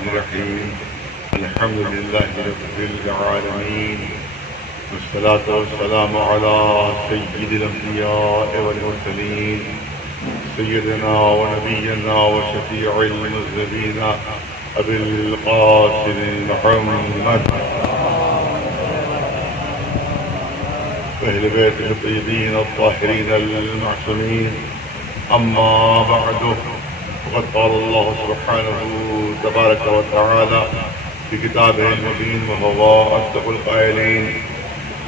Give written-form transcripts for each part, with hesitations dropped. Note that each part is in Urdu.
الرحمن الرحيم الحمد لله رب العالمين والصلاة والسلام على سيد الأنبياء والمرسلين سيدنا ونبينا وشفيع المذنبين أبي القاسم محمد وأهل بيته الطيبين الطاهرين المعصومين. أما بعد، وقد قال الله سبحانه تبارك وتعالى في كتابه المبين وهو أصدق القائلين: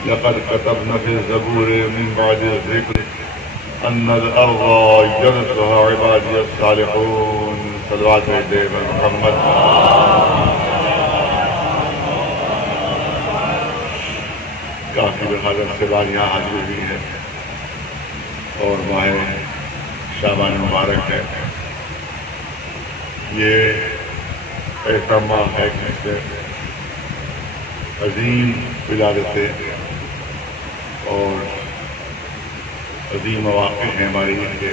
لقد كتبنا في الزبور من بعد الذكر أن الأرض يرثها عبادي الصالحون. صلوات محمد. کافی بحاظت سے بار یہاں حاضر ہوئی ہے اور ماہ شعبان مبارک ہے. یہ ایسا ماہ ہے کہ اس سے عظیم ولادتیں اور عظیم مواقع ہیں ہماری کے.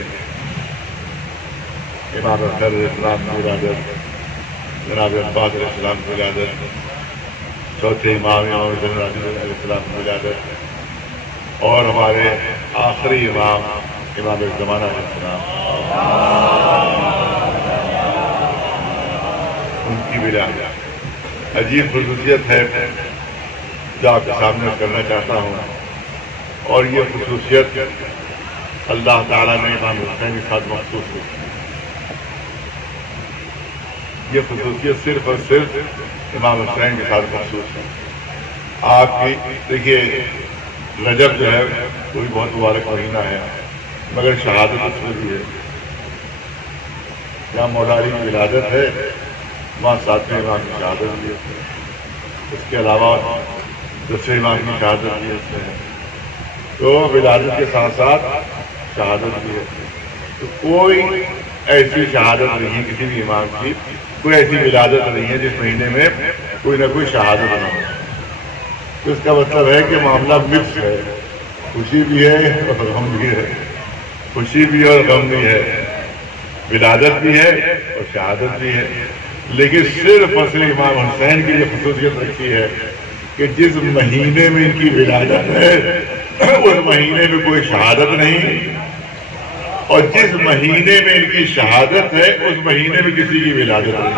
امام اختر علیہ السلام کی ولادت، جناب عباس علیہ السلام کی ولادت، چوتھے امام حسین علیہ السلام کی ولادت، اور ہمارے آخری امام امام زمانہ علیہ السلام ان کی ولادت. عجیب خصوصیت ہے جو آپ کے سامنے کرنا چاہتا ہوں، اور یہ خصوصیت اللہ تعالیٰ نے امام حسین کے ساتھ مخصوص کی. یہ خصوصیت صرف اور صرف امام حسین کے ساتھ مخصوص ہے. آپ کی دیکھیے، رجب جو ہے وہ بھی بہت مبارک مہینہ ہے، مگر شہادت اس میں بھی ہے. جہاں مولا علی کی ولادت ہے وہاں ساتویں امام کی شہادت بھی ہے. اس کے علاوہ 10ویں امام کی شہادت بھی ہے. تو ولادت کے ساتھ ساتھ شہادت بھی ہے. تو کوئی ایسی شہادت نہیں ہے کسی بھی امام کی، کوئی ایسی ولادت نہیں ہے جس مہینے میں کوئی نہ کوئی شہادت نہ ہو. تو اس کا مطلب ہے کہ معاملہ مکس ہے، خوشی بھی ہے اور غم بھی ہے، خوشی بھی اور غم بھی ہے، ولادت بھی ہے اور شہادت بھی ہے. لیکن صرف اصل امام حسین کی یہ خصوصیت رکھی ہے کہ جس مہینے میں ان کی ولادت ہے اس مہینے میں کوئی شہادت نہیں، اور جس مہینے میں ان کی شہادت ہے اس مہینے میں کسی کی ولادت نہیں.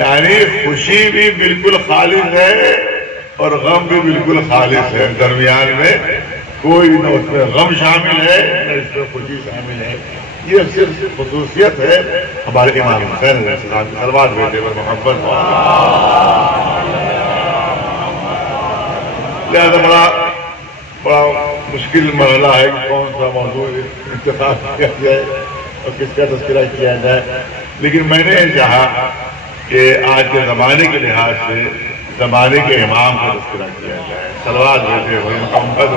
یعنی خوشی بھی بالکل خالص ہے اور غم بھی بالکل خالص ہے. درمیان میں کوئی نہ اس میں غم شامل ہے نہ اس میں خوشی شامل ہے. یہ صرف خصوصیت ہے ہمارے امام حسین علیہ السلام کی. صلوات بیٹے پر محبت. لہذا بڑا مشکل مرحلہ ہے کہ کون سا موضوع انتخاب کیا جائے اور کس کا تذکرہ کیا جائے. لیکن میں نے چاہا کہ آج کے زمانے کے لحاظ سے زمانے کے امام کا تذکرہ کیا جائے. صلوات بیٹے ہوئے محمد.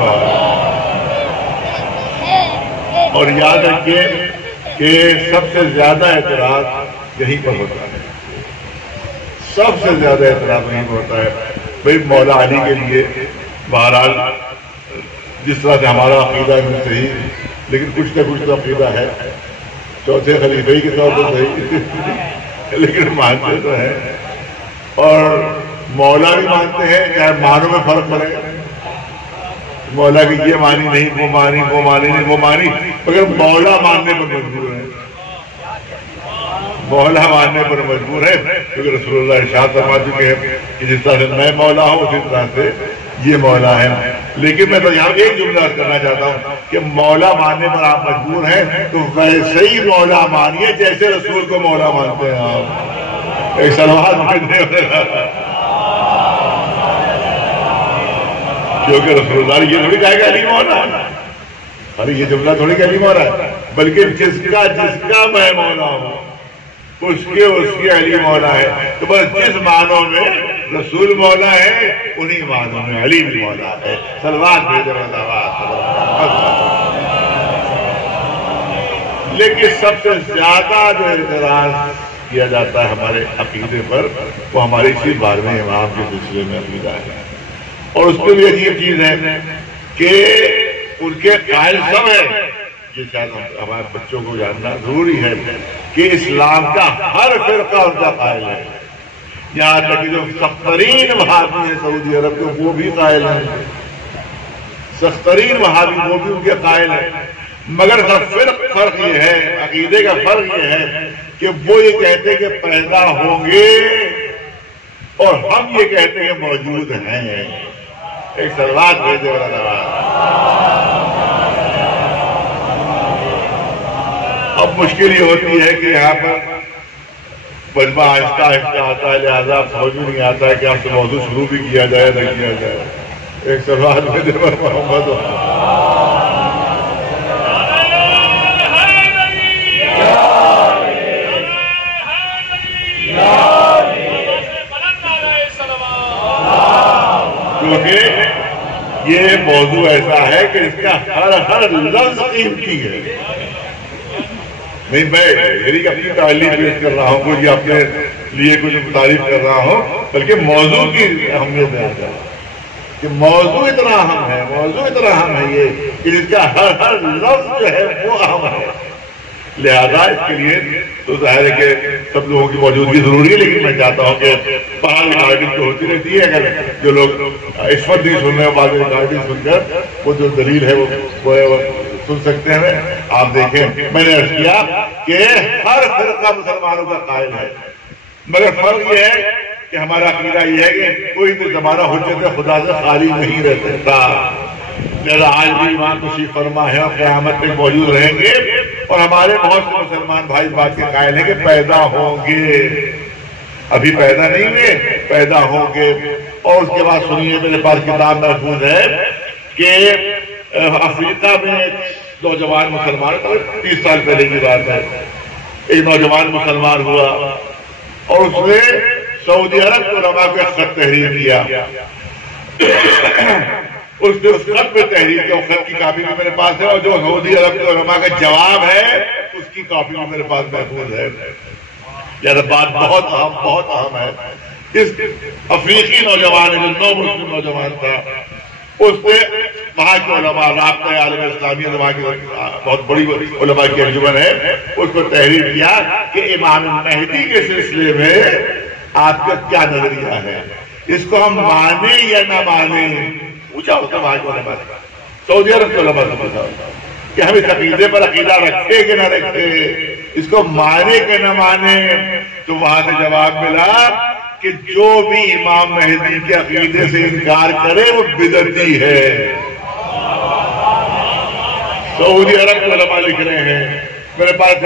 اور یاد رکھیے کہ سب سے زیادہ اعتراض یہیں پر ہوتا ہے. سب سے زیادہ اعتراض یہیں پر ہوتا ہے. بھئی مولا علی کے لیے بہرحال جس طرح سے ہمارا عقیدہ ہے صحیح، لیکن کچھ نہ کچھ تو عقیدہ ہے چوتھے خلیفہ کے طور پر صحیح، لیکن مانتے تو ہے. اور مولا بھی مانتے ہیں، چاہے معنوں میں فرق پڑے. مولا کی یہ مانی نہیں، وہ مانی، وہ مانی نہیں، وہ مانی، مگر مولا ماننے پر مجبور ہے. مولا ماننے پر مجبور ہے کیونکہ رسول اللہ ارشاد فرما چکے ہیں کہ جس طرح سے میں مولا ہوں اسی طرح سے یہ مولا ہے. لیکن میں تو یہاں ایک جملہ کرنا چاہتا ہوں کہ مولا ماننے پر آپ مجبور ہیں تو ویسے ہی مولا مانیے جیسے رسول کو مولا مانتے ہیں آپ. ایک صلوات پڑھنے کیونکہ رسول اللہ یہ تھوڑی کہے گا علی مولا. ارے یہ جملہ تھوڑی کہ علی مولا ہے، بلکہ جس کا میں مولا ہوں اس کے علی مولا ہے. تو بس جس معنوں میں رسول مولا ہے انہی معنوں میں علی بھی مولا ہے. صلوات بھیجو. لیکن سب سے زیادہ جو اعتراض کیا جاتا ہے ہمارے عقیدے پر وہ ہماری اسی 12ویں امام کے سلسلے میں عقیدہ ہے. اور اس پہ بھی عجیب چیز ہے کہ ان کے قائل سب ہیں یہ شاید ہمارے بچوں کو جاننا ضروری ہے کہ اسلام کا ہر فرقہ ان کا قائل ہے. یہاں تک کہ جو سخت ترین وہابی ہیں سعودی عرب کے وہ بھی قائل ہیں, سخت ترین وہابی وہ بھی ان کے قائل ہیں. مگر فرق یہ ہے, عقیدے کا فرق یہ ہے کہ وہ یہ کہتے کہ پیدا ہوں گے اور ہم یہ کہتے ہیں موجود ہیں. ایک سلوات بھیجے والا نواز. اب مشکل یہ ہوتی ہے کہ یہاں پر مجمع آہستہ آہستہ آتا ہے, لہذا سمجھ میں نہیں آتا ہے کہ آپ سے موضوع شروع بھی کیا جائے نہ کیا جائے. ایک سلوات بھیجے والا محمد. کیونکہ یہ موضوع ایسا ہے کہ اس کا ہر لفظ قیمتی ہے. نہیں میں میری اپنی تعلیم پیش کر رہا ہوں, کچھ اپنے لیے کچھ تعریف کر رہا ہوں, بلکہ موضوع کی اہمیت میں آتا ہے کہ موضوع اتنا اہم ہے, موضوع اتنا اہم ہے یہ کہ جس کا ہر لفظ جو ہے وہ اہم ہے. لہذا اس کے لیے تو ظاہر ہے کہ سب لوگوں کی موجودگی ضروری ہے, لیکن میں چاہتا ہوں کہ باہر ریکارڈنگ تو ہوتی رہتی ہے. اگر جو لوگ اس وقت نہیں سن رہے ہیں بعد میں ریکارڈنگ سن کر وہ جو دلیل ہے وہ سن سکتے ہیں. آپ دیکھیں میں نے عرض کیا کہ ہر فرقہ مسلمانوں کا قائل ہے, مگر فرق یہ ہے کہ ہمارا عقیدہ یہ ہے کہ کوئی بھی زمانہ حجت خدا سے خالی نہیں رہ سکتا. لہذا آج بھی ایمان تشریف فرما ہے اور قیامت میں موجود رہیں گے, اور ہمارے بہت سے مسلمان بھائی اس بات کے قائل ہیں کہ پیدا ہوں گے. ابھی پیدا نہیں ہوئے, پیدا ہوں گے. اور اس کے بعد سنیے, میرے پاس کتاب محفوظ ہے کہ افریقہ میں ایک نوجوان مسلمان, 30 سال پہلے کی بات ہے, ایک نوجوان مسلمان ہوا اور اس نے سعودی عرب کے علماء کو ایک خط تحریر کیا. اس نے اس خط میں تحریر کیا, خط کی کاپی بھی میرے پاس ہے, اور جو سعودی عرب کے علماء کا جواب ہے اس کی کاپی بھی میرے پاس محفوظ ہے. یہ بات بہت اہم ہے. اس افریقی نوجوان جو نو مسلم نوجوان تھا, اس نے وہاں کے علماء, رابطہ عالم اسلامیہ وہاں کی بہت بڑی علماء کی انجمن ہے, اس کو تحریر کیا کہ امام مہدی کے سلسلے میں آپ کا کیا نظریہ ہے, اس کو ہم مانیں یا نہ مانیں. پوچھا ہوتا وہاں کے علماء, سعودی عرب کے علماء سے پوچھا کہ ہم اس عقیدے پر عقیدہ رکھے کہ نہ رکھے, اس کو مانے کہ نہ مانے. تو وہاں سے جواب ملا کہ جو بھی امام مہدی کے عقیدے سے انکار کرے وہ بدعتی ہے. سعودی عرب کے علماء لکھ رہے ہیں, میرے پاس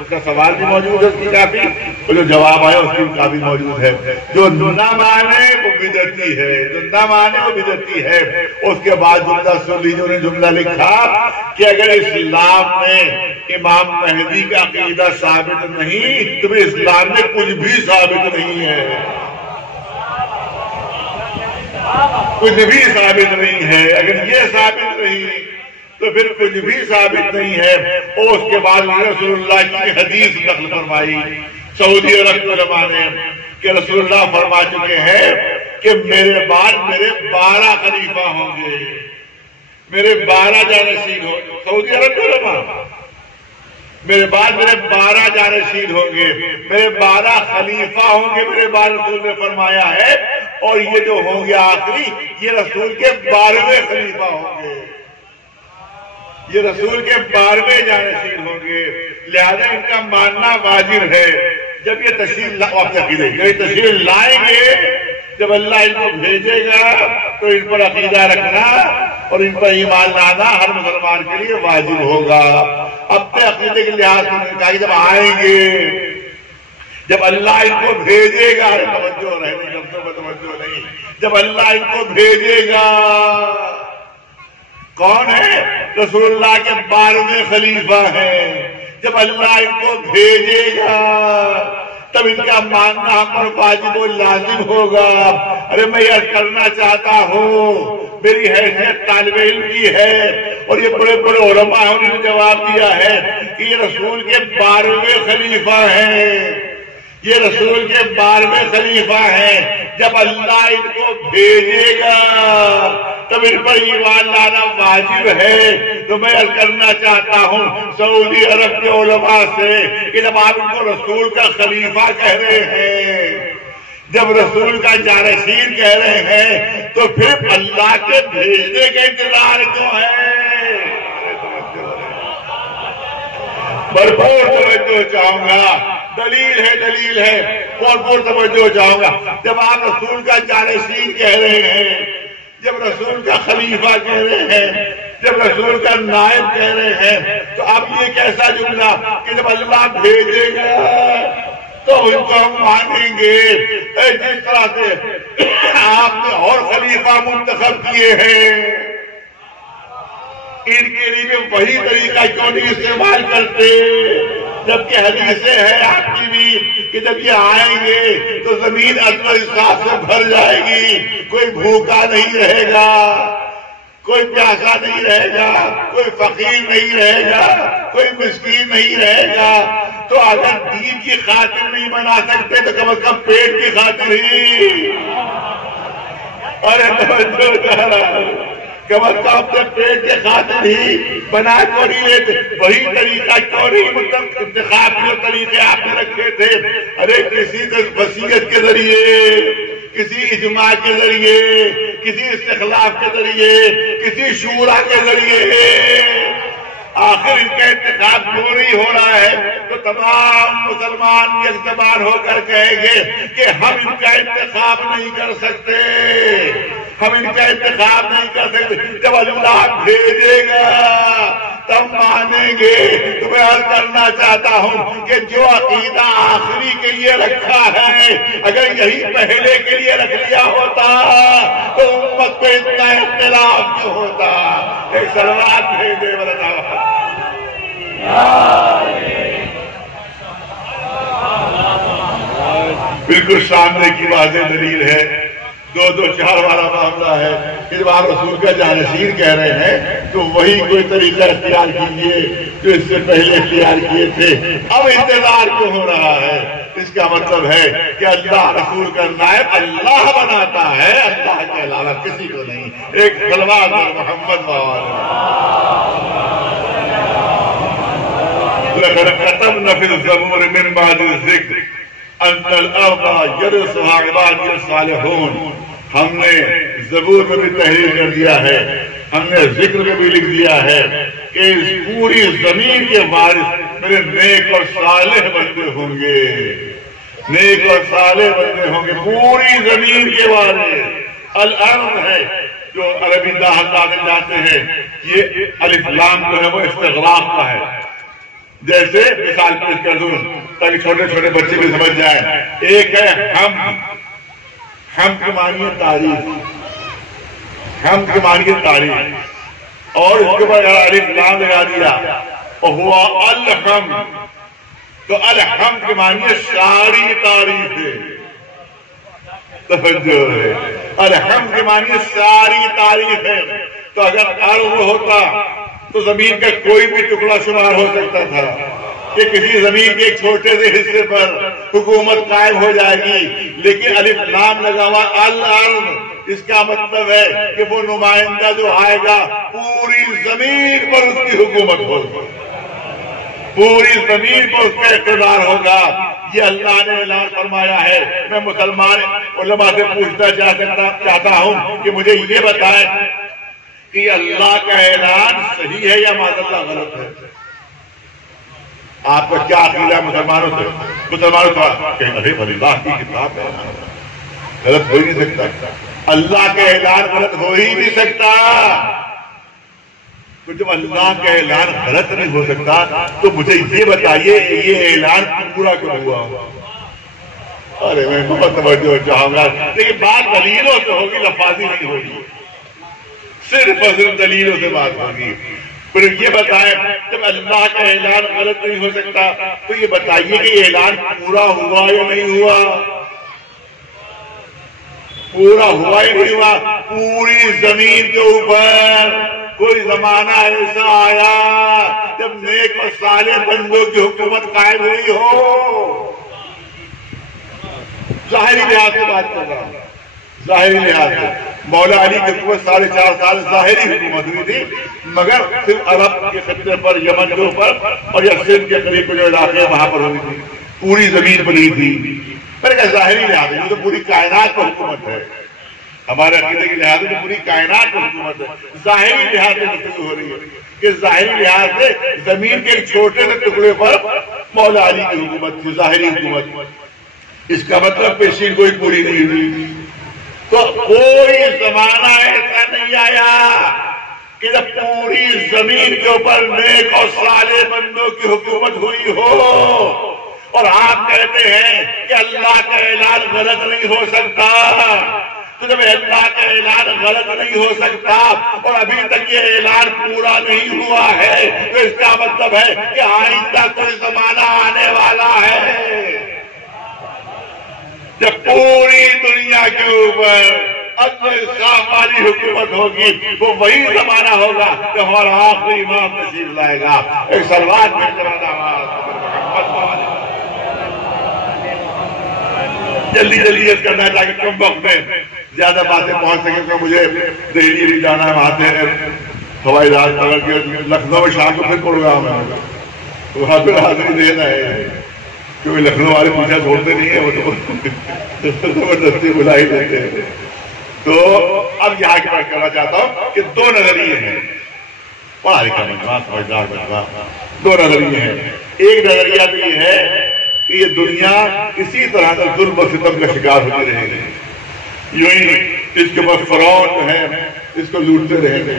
اس کا سوال بھی موجود ہے, اس کی کافی, اور جو جواب آیا اس کی کافی موجود ہے. جو نہ مانے وہ بدعتی ہے, جو نہ مانے وہ بدعتی ہے. اس کے بعد جملہ سن لیجیے, انہوں نے جملہ لکھا کہ اگر اسلام میں امام مہدی کا عقیدہ ثابت نہیں تو اسلام میں کچھ بھی ثابت نہیں ہے, کچھ بھی ثابت نہیں ہے. اگر یہ ثابت نہیں تو پھر کچھ بھی ثابت نہیں ہے. اور اس کے بعد رسول اللہ کی حدیث نقل فرمائی سعودی عرب کے علماء نے کہ رسول اللہ فرما چکے ہیں کہ میرے بعد میرے 12 خلیفہ ہوں گے, میرے 12 جانشین ہوں گے. سعودی عرب کے علماء, میرے بعد میرے 12 جانشین ہوں گے, میرے 12 خلیفہ ہوں گے, میرے بعد رسول نے فرمایا ہے. اور یہ جو ہوں گے آخری, یہ رسول کے 12ویں خلیفہ ہوں گے, یہ رسول کے 12ویں جانشین ہوں گے. لہذا ان کا ماننا واجب ہے. جب یہ تشریف لائیں گے, جب اللہ ان کو بھیجے گا تو ان پر عقیدہ رکھنا اور ان پر ایمان لانا ہر مسلمان کے لیے واجب ہوگا. اپنے عقیدے کے لحاظ سے کہا کہ جب آئیں گے, جب اللہ ان کو بھیجے گا, توجہ رہنے کا توجہ نہیں, جب اللہ ان کو بھیجے گا, کون ہے؟ رسول اللہ کے 12ویں خلیفہ ہیں. جب اللہ ان کو بھیجے گا تب ان کا ماننا ہم پر واجب و لازم ہوگا. ارے میں یہ کرنا چاہتا ہوں, میری حیثیت طالب علم کی ہے, اور یہ بڑے بڑے علماء ہیں, انہوں نے جواب دیا ہے کہ یہ رسول کے 12ویں خلیفہ ہیں, یہ رسول کے 12ویں خلیفہ ہیں. جب اللہ ان کو بھیجے گا تب ان پر ایمان لانا واجب ہے. تو میں عرض کرنا چاہتا ہوں سعودی عرب کے علماء سے کہ جب آپ ان کو رسول کا خلیفہ کہہ رہے ہیں، جب رسول کا جانشین کہہ رہے ہیں، تو پھر اللہ کے بھیجنے کا انتظار کیوں ہے؟ بھرپور توجہ چاہوں گا. دلیل ہے بھرپور توجہ چاہوں گا. جب آپ رسول کا جانشین کہہ رہے ہیں، جب رسول کا خلیفہ کہہ رہے ہیں، جب رسول کا نائب کہہ رہے ہیں، تو اب یہ کیسا جملہ کہ جب اللہ بھیجے گا تو ان کو ہم مانیں گے. جس طرح سے آپ نے اور خلیفہ منتخب کیے ہیں، ان کے لیے وہی طریقہ کیوں نہیں استعمال کرتے؟ جبکہ حدیثیں ہیں آپ کی بھی کہ جب یہ آئیں گے تو زمین عدل و انصاف سے بھر جائے گی. کوئی بھوکا نہیں رہے گا، کوئی پیاسا نہیں رہے گا، کوئی فقیر نہیں رہے گا، کوئی مسکین نہیں رہے گا. تو اگر دین کی خاطر نہیں بنا سکتے تو کم از کم پیٹ کی خاطر ہی. کم از کم اپنے پیٹ کے خاطر ہی بنا کو نہیں لیتے. وہی طریقہ کیوں نہیں مطلب انتخاب کے طریقے آپ نے رکھے تھے؟ ارے کسی وصیت کے ذریعے، کسی اجماع کے ذریعے، کسی استخلاف کے ذریعے، کسی شورا کے ذریعے آخر ان کا انتخاب کیوں نہیں ہو رہا ہے؟ تو تمام مسلمان یکزبان ہو کر کہیں گے کہ ہم ان کا انتخاب نہیں کر سکتے، ہم ان کا انتخاب نہیں کر سکتے. جب اللہ بھیجے گا تب مانیں گے. تو میں عرض کرنا چاہتا ہوں کہ جو عقیدہ آخری کے لیے رکھا ہے، اگر یہی پہلے کے لیے رکھ لیا ہوتا تو امت پہ اتنا اختلاف کیوں ہوتا؟ ایک سلوات بھیجے والا بالکل سامنے کی واضح دلیل ہے. 2-2-4 والا معاملہ ہے کہ جب آپ رسول کا جانشین کہہ رہے ہیں تو وہی کوئی طریقہ اختیار کیجیے جو اس سے پہلے اختیار کیے تھے. اب انتظار کیوں ہو رہا ہے؟ اس کا مطلب ہے کہ اللہ رسول کا نائب اللہ بناتا ہے، اللہ کے علاوہ کسی کو نہیں. ایک سلوات محمد لقد كتبنا في الزبور من بعد الذكر ان الارض يرثها عبادي الصالحون. ہم نے زبور میں بھی تحریر کر دیا ہے، ہم نے ذکر میں بھی لکھ دیا ہے کہ اس پوری زمین کے وارث میرے نیک اور صالح بندے ہوں گے. نیک اور صالح بندے ہوں گے، پوری زمین کے وارث. الارض ہے جو عربی داخل جاتے ہیں، یہ الف لام جو ہے وہ استغراق کا ہے. جیسے مثال پیش کر دوں تاکہ چھوٹے چھوٹے بچے بھی سمجھ جائیں. ایک ہے ہم کی معنی تعریف، ہم کی معنی تعریف، اور اس کے بعد الف لام لگا دیا ہوا الحم، تو الحم کی معنی ساری تعریف ہے. توجہ ہے، الحم کی معنی ساری تعریف ہے. تو اگر ارض ہوتا تو زمین کا کوئی بھی ٹکڑا شمار ہو سکتا تھا کہ کسی زمین کے ایک چھوٹے سے حصے پر حکومت قائم ہو جائے گی. لیکن الف لام لگا ہوا الارض، اس کا مطلب ہے کہ وہ نمائندہ جو آئے گا پوری زمین پر اس کی حکومت ہوگی، پوری زمین پر اس کا اقتدار ہوگا. یہ اللہ نے اعلان فرمایا ہے. میں مسلمان علماء سے پوچھنا چاہتا ہوں کہ مجھے یہ بتائیں کہ اللہ کا اعلان صحیح ہے یا معاذ اللہ غلط ہے؟ آپ کا کیا عقیدہ ہے مسلمانوں سے؟ مسلمانوں کا کہ ارے اللہ کی کتاب ہے، غلط ہو ہی نہیں سکتا. اللہ کا اعلان غلط ہو ہی نہیں سکتا. تو جب اللہ کا اعلان غلط نہیں ہو سکتا تو مجھے یہ بتائیے یہ اعلان پورا کیوں ہوا؟ ارے میں بہت توجہ چاہوں گا، لیکن بات دلیلوں سے ہوگی، لفاظی نہیں ہوگی، صرف اور صرف دلیلوں سے بات ہوگی. پھر یہ بتائیں جب اللہ کا اعلان غلط نہیں ہو سکتا تو یہ بتائیے کہ یہ اعلان پورا ہوا یا نہیں ہوا؟ پورا ہوا یا نہیں ہوا؟ پوری زمین کے اوپر کوئی زمانہ ایسا آیا جب نیک اور صالح بندوں کی حکومت قائم ہوئی ہو؟ ظاہری لحاظ سے بات کر رہا ہوں، ظاہری لحاظ سے مولا علی کی حکومت 4.5 سال ظاہری حکومت ہوئی تھی، مگر صرف عرب کے خطے پر، یمن کے اوپر اور یا سندھ کے قریب جو علاقے ہیں وہاں پر ہوئی تھی، پوری زمین پر نہیں تھی۔ پر کہ ظاہری لحاظ ہے، یہ تو پوری کائنات پر حکومت ہے، ہمارے عقیدے کے لحاظ سے پوری کائنات پر حکومت ہے۔ ظاہری لحاظ سے گفتگو ہو رہی ہے کہ ظاہری لحاظ سے زمین کے ایک چھوٹے سے ٹکڑے پر مولا علی کی حکومت تھی، ظاہری حکومت۔ اس کا مطلب پیشین کوئی پوری نہیں ہوئی۔ تو کوئی زمانہ ایسا نہیں آیا کہ جب پوری زمین کے اوپر نیک اور صالح بندوں کی حکومت ہوئی ہو اور آپ کہتے ہیں کہ اللہ کا اعلان غلط نہیں ہو سکتا۔ تو جب اللہ کا اعلان غلط نہیں ہو سکتا اور ابھی تک یہ اعلان پورا نہیں ہوا ہے تو اس کا مطلب ہے کہ آئندہ کوئی زمانہ آنے والا ہے جب پوری دنیا کے اوپر انصاف والی حکومت ہوگی، وہ وہی زمانہ ہوگا کہ ہمارا آخری امام تشریف لائے گا۔ ایک سلوات میں جلدی جلدی یہ کرنا ہے تاکہ کم وقت میں زیادہ باتیں پہنچ سکیں۔ تو مجھے دہلی بھی جانا ہے، وہاں سے ہوائی جہاز پکڑ کے لکھنؤ میں شام کو پھر پروگرام ہے، وہاں پھر حاضری دینا ہے، کیونکہ لکھنؤ والے پیچھا چھوڑتے نہیں ہیں، وہ تو زبردستی بلا ہی دیتے ہیں۔ تو اب یہاں کی بات کرنا چاہتا ہوں کہ 2 نظریے ہیں، پڑھا لکھا مجموعہ، سمجھدار مجموعہ، 2 نظریے ہیں۔ ایک نظریہ تو یہ ہے کہ یہ دنیا اسی طرح سے ظلم و ستم کا شکار ہوتی رہے گی، یوں ہی اس کے بعد فرعون جو ہے اس کو لوٹتے رہیں گے،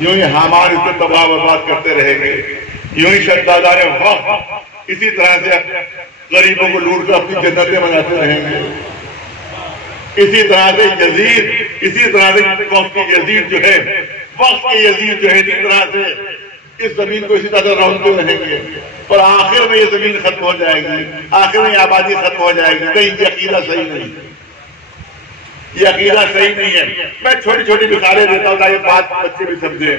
یوں ہی حامان اس کو تباہ برباد کرتے رہیں گے، یوں ہی شدادان وقت اسی طرح سے غریبوں کو لوٹ کر اپنی جنتیں بناتے رہیں گے، اسی طرح سے یزید، اسی طرح سے وقت کے یزید جو ہے، وقت کے یزید جو ہے اسی طرح سے اس زمین کو اسی طرح سے رونتے رہیں گے، اور آخر میں یہ زمین ختم ہو جائے گی، آخر میں یہ آبادی ختم ہو جائے گی۔ نہیں، یہ عقیدہ صحیح نہیں، یہ عقیدہ صحیح نہیں ہے۔ میں چھوٹی چھوٹی مثالیں دیتا ہوں تاکہ بات بچے بھی سمجھیں۔